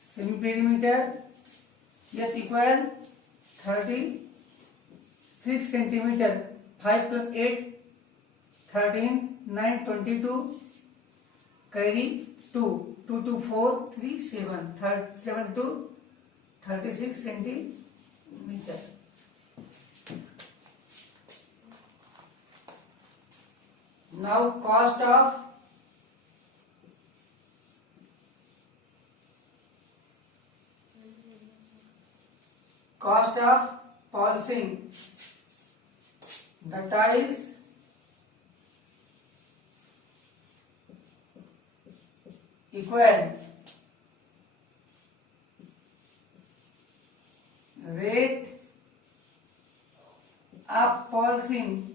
semi perimeter, yes, equal 36 centimeter. 5 plus 8, 13, 9, 22, carry 2, 2 to 4, 3, 7, 7 to 36 centimeter. Now cost of polishing the tiles equal rate of polishing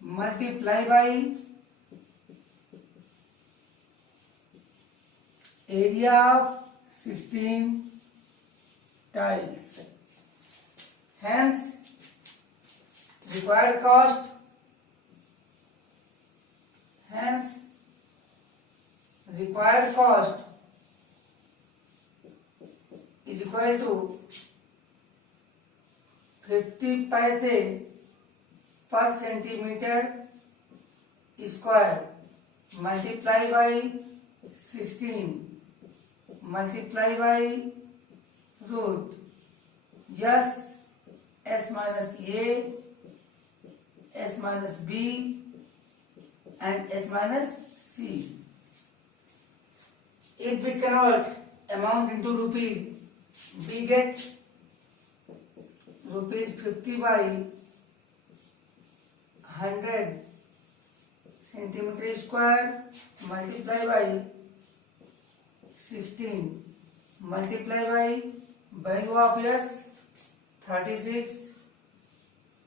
multiply by area of 16 tiles. Hence, required cost is equal to 50 paise per centimeter square multiply by 16 multiply by root s minus a, s minus b and s minus c. If we convert amount into rupees, we get rupees 50 by 100 centimeter square multiply by 16 multiply by value of s 36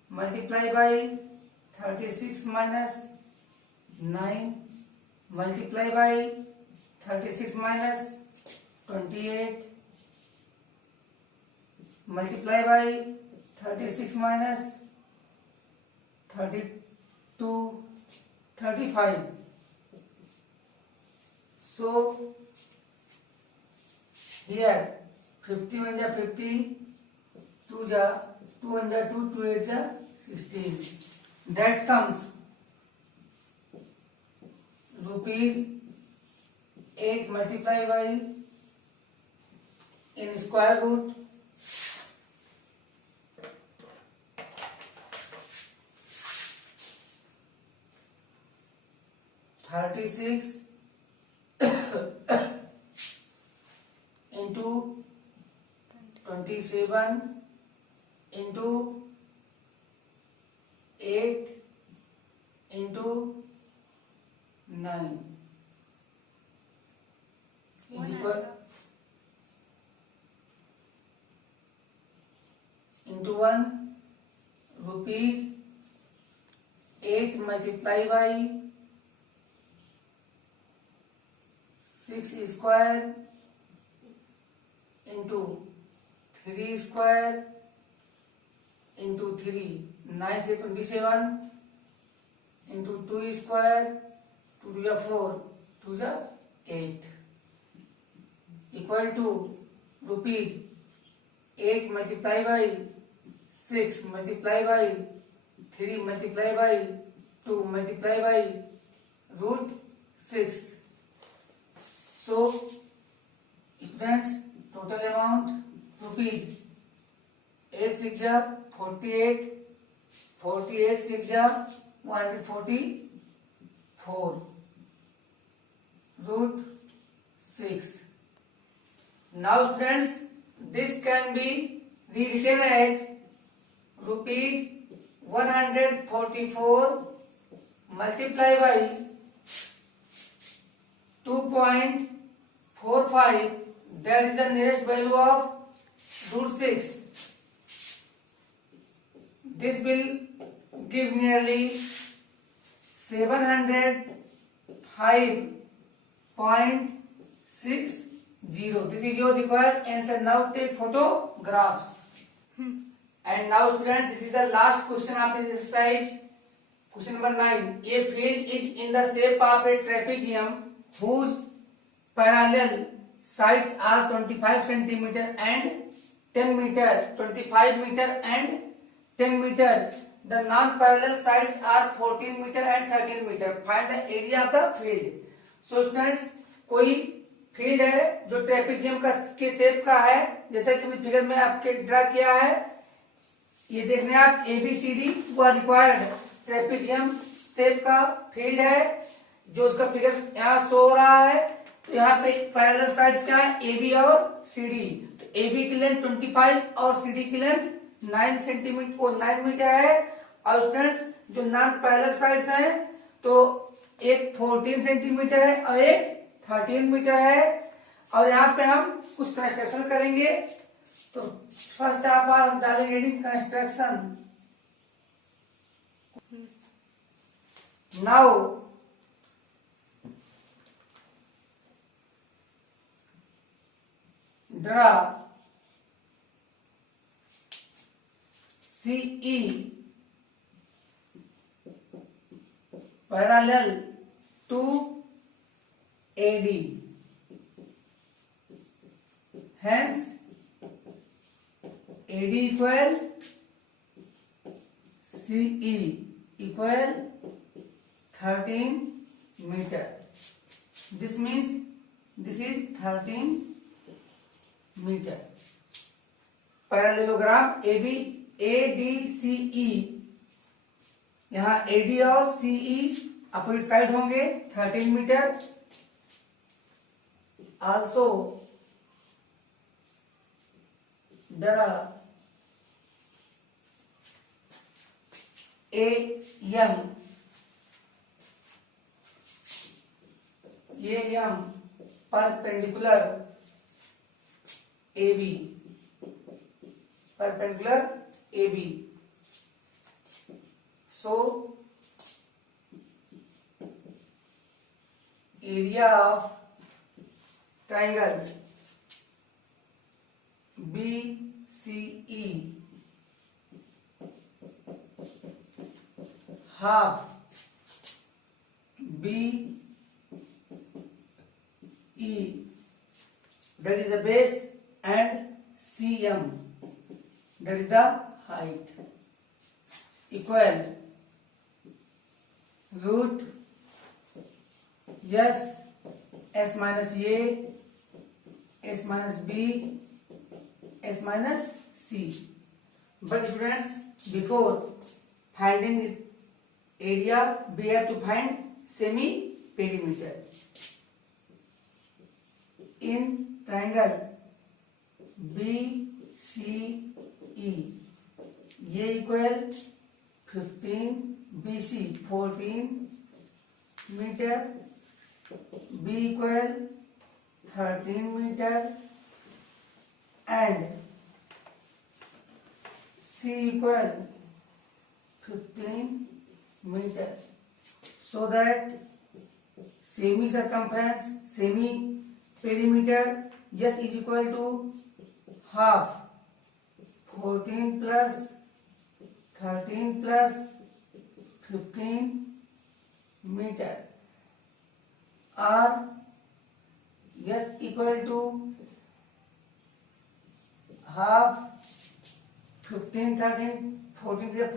multiply by 36 minus 9 multiply by 36 minus 28 multiply by 36 minus 32 35. So here 50 1 ja 50, 2 ja 2 1 ja 2, 2 8 ja 16. That comes rupees 8 multiply by in square root 36 into 27 into 8 into 9 is equal into 1 rupees 8 multiply by 6 square into 3 square into 3, 9 3 27 into 2 square, 2 to 4, 2 to 8 equal to rupees 8 multiply by 6 multiply by 3 multiply by 2 multiply by root 6. So, students, total amount rupees 8 6 ja 48, 48 6 ja 144 root 6. Now students, this can be rewritten as rupees 144 multiply by 2.45, that is the nearest value of root 6. This will give nearly 705.60. This is your required answer. Now take photographs. And now student, this is the last question of this exercise. Question number 9. A field is in the shape of a trapezium whose parallel sides are 25 centimeter and 10 meter, 25 meter and 10 meter. The non-parallel sides are 14 meter and 13 meter. Find the area of the field. So students, कोई field है जो trapezium का के shape का है, जैसा कि figure में आपके ड्रा किया है। ये देखने आप ABCD वो रिक्वायर्ड ट्रेपेजियम शेप का फील्ड है जो उसका फिगर यहाँ शो हो रहा है। तो यहाँ पे पैरेलल साइड्स क्या है, AB और CD। तो AB की लेंथ 25 और CD की लेंथ 9 सेंटीमीटर और 9 मीटर है। और स्टूडेंट्स जो नॉन पैरेलल साइड्स हैं तो एक 14 सेंटीमीटर है और एक 13 मीटर है। और यहाँ पे हम कुछ कंस्ट्रक्शन करेंगे। तो फर्स्ट ऑफ ऑल हम डालेंगे construction. Now draw CE parallel to AD. Hence, AD equal CE equal 13 meter. This means this is 13 meter. Parallelogram AB ADCE, यहाँ AD और CE अपोजिट साइड होंगे 13 metre. Also draw AM, perpendicular AB, perpendicular AB. So area of triangle BCE half BE, that is the base, and CM, that is the height, equal root S minus A, S minus B, S minus C. But students, before finding area, we have to find semi perimeter. In triangle BCE, ये equal 15, BC 14 metre, B equal 13 metre and C equal 15 metre. So that semi circumference, semi perimeter, yes, is equal to half 14 plus 13 plus 15 meter, or yes equal to half 15 13 14 is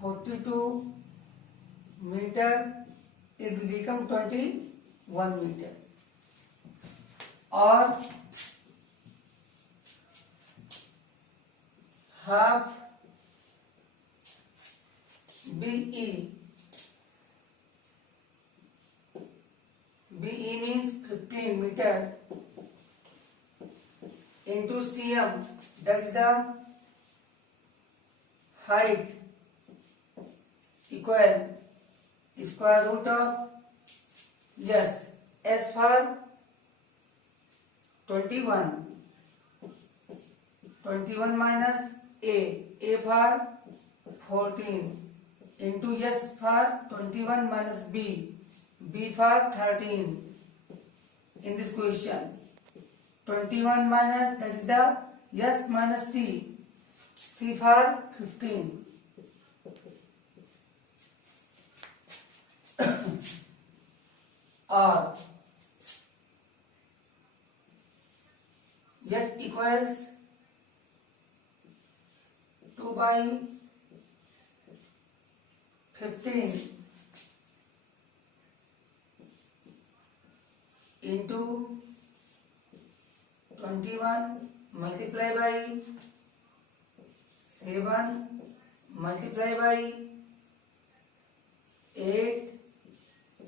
42 meter. It will become 21 meter. Or half BE. BE means 15 meter into CM, that is the height, equal square root of, yes, S for 21 minus A for 14 into S for 21 minus B for 13. In this question 21 minus, that is the S minus C. C for 15. Or H equals 2 by 15 into 21 multiply by 7 multiply by 8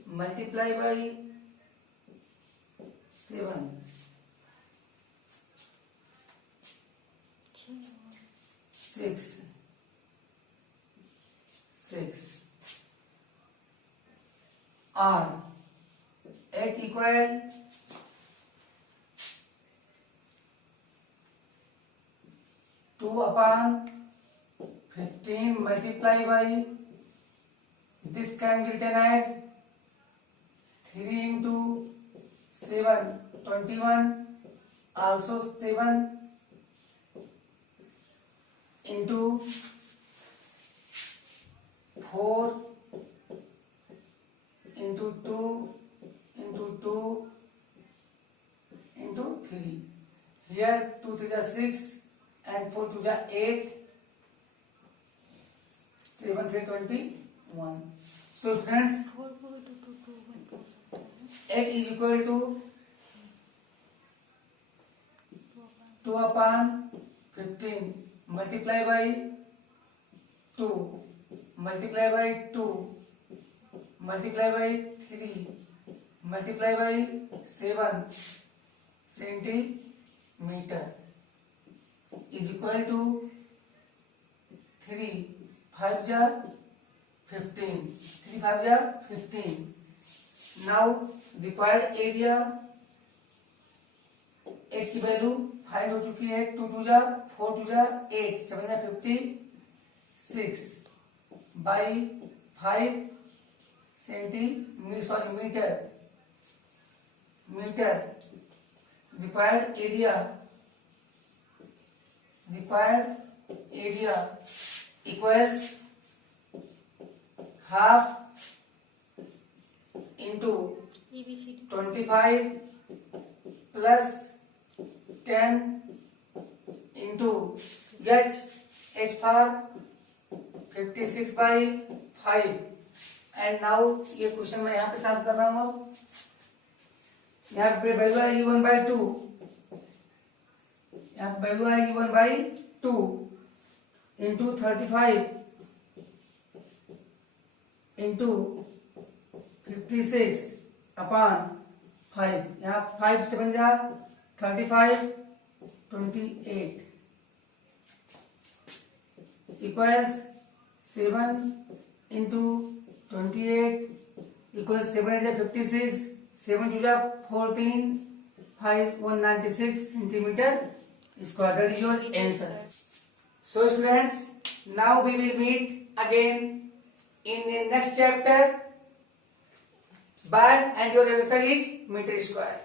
multiply by 7. 6 or H equal 2 upon 15 multiply by, this can be written as 3 into 7 21, also 7 into 4 into 2 into 2 into 3. Here 2 3 are 6 and 4 2 are 8. 7 3 21. So students, H is equal to 2 upon 15 multiply by 2 multiply by 2 multiply by 3 multiply by 7 centimeter is equal to 3 5 ja 15. 3 5 ja 15. Now required area, H की value find हो चुकी है. 2 2 जा 4 2 जा 8 7 जा 56 by 5 centimeter meter. Required area equals half into 25 plus 10 into H for 56 by 5. And now ये question मैं यहाँ पे सॉल्व कर रहा हूँ. यहाँ पे वैल्यू है u1 by 2. यहाँ पे वैल्यू है u1 by 2 into 35 into 56 upon 5. यहाँ 5 7 जा 35 28 equals 7 into 28 equals 7 is 56, 7 2 is 14, 5 196 centimeter square. That is your answer. So students, now we will meet again in the next chapter. Bye, and your answer is meter square.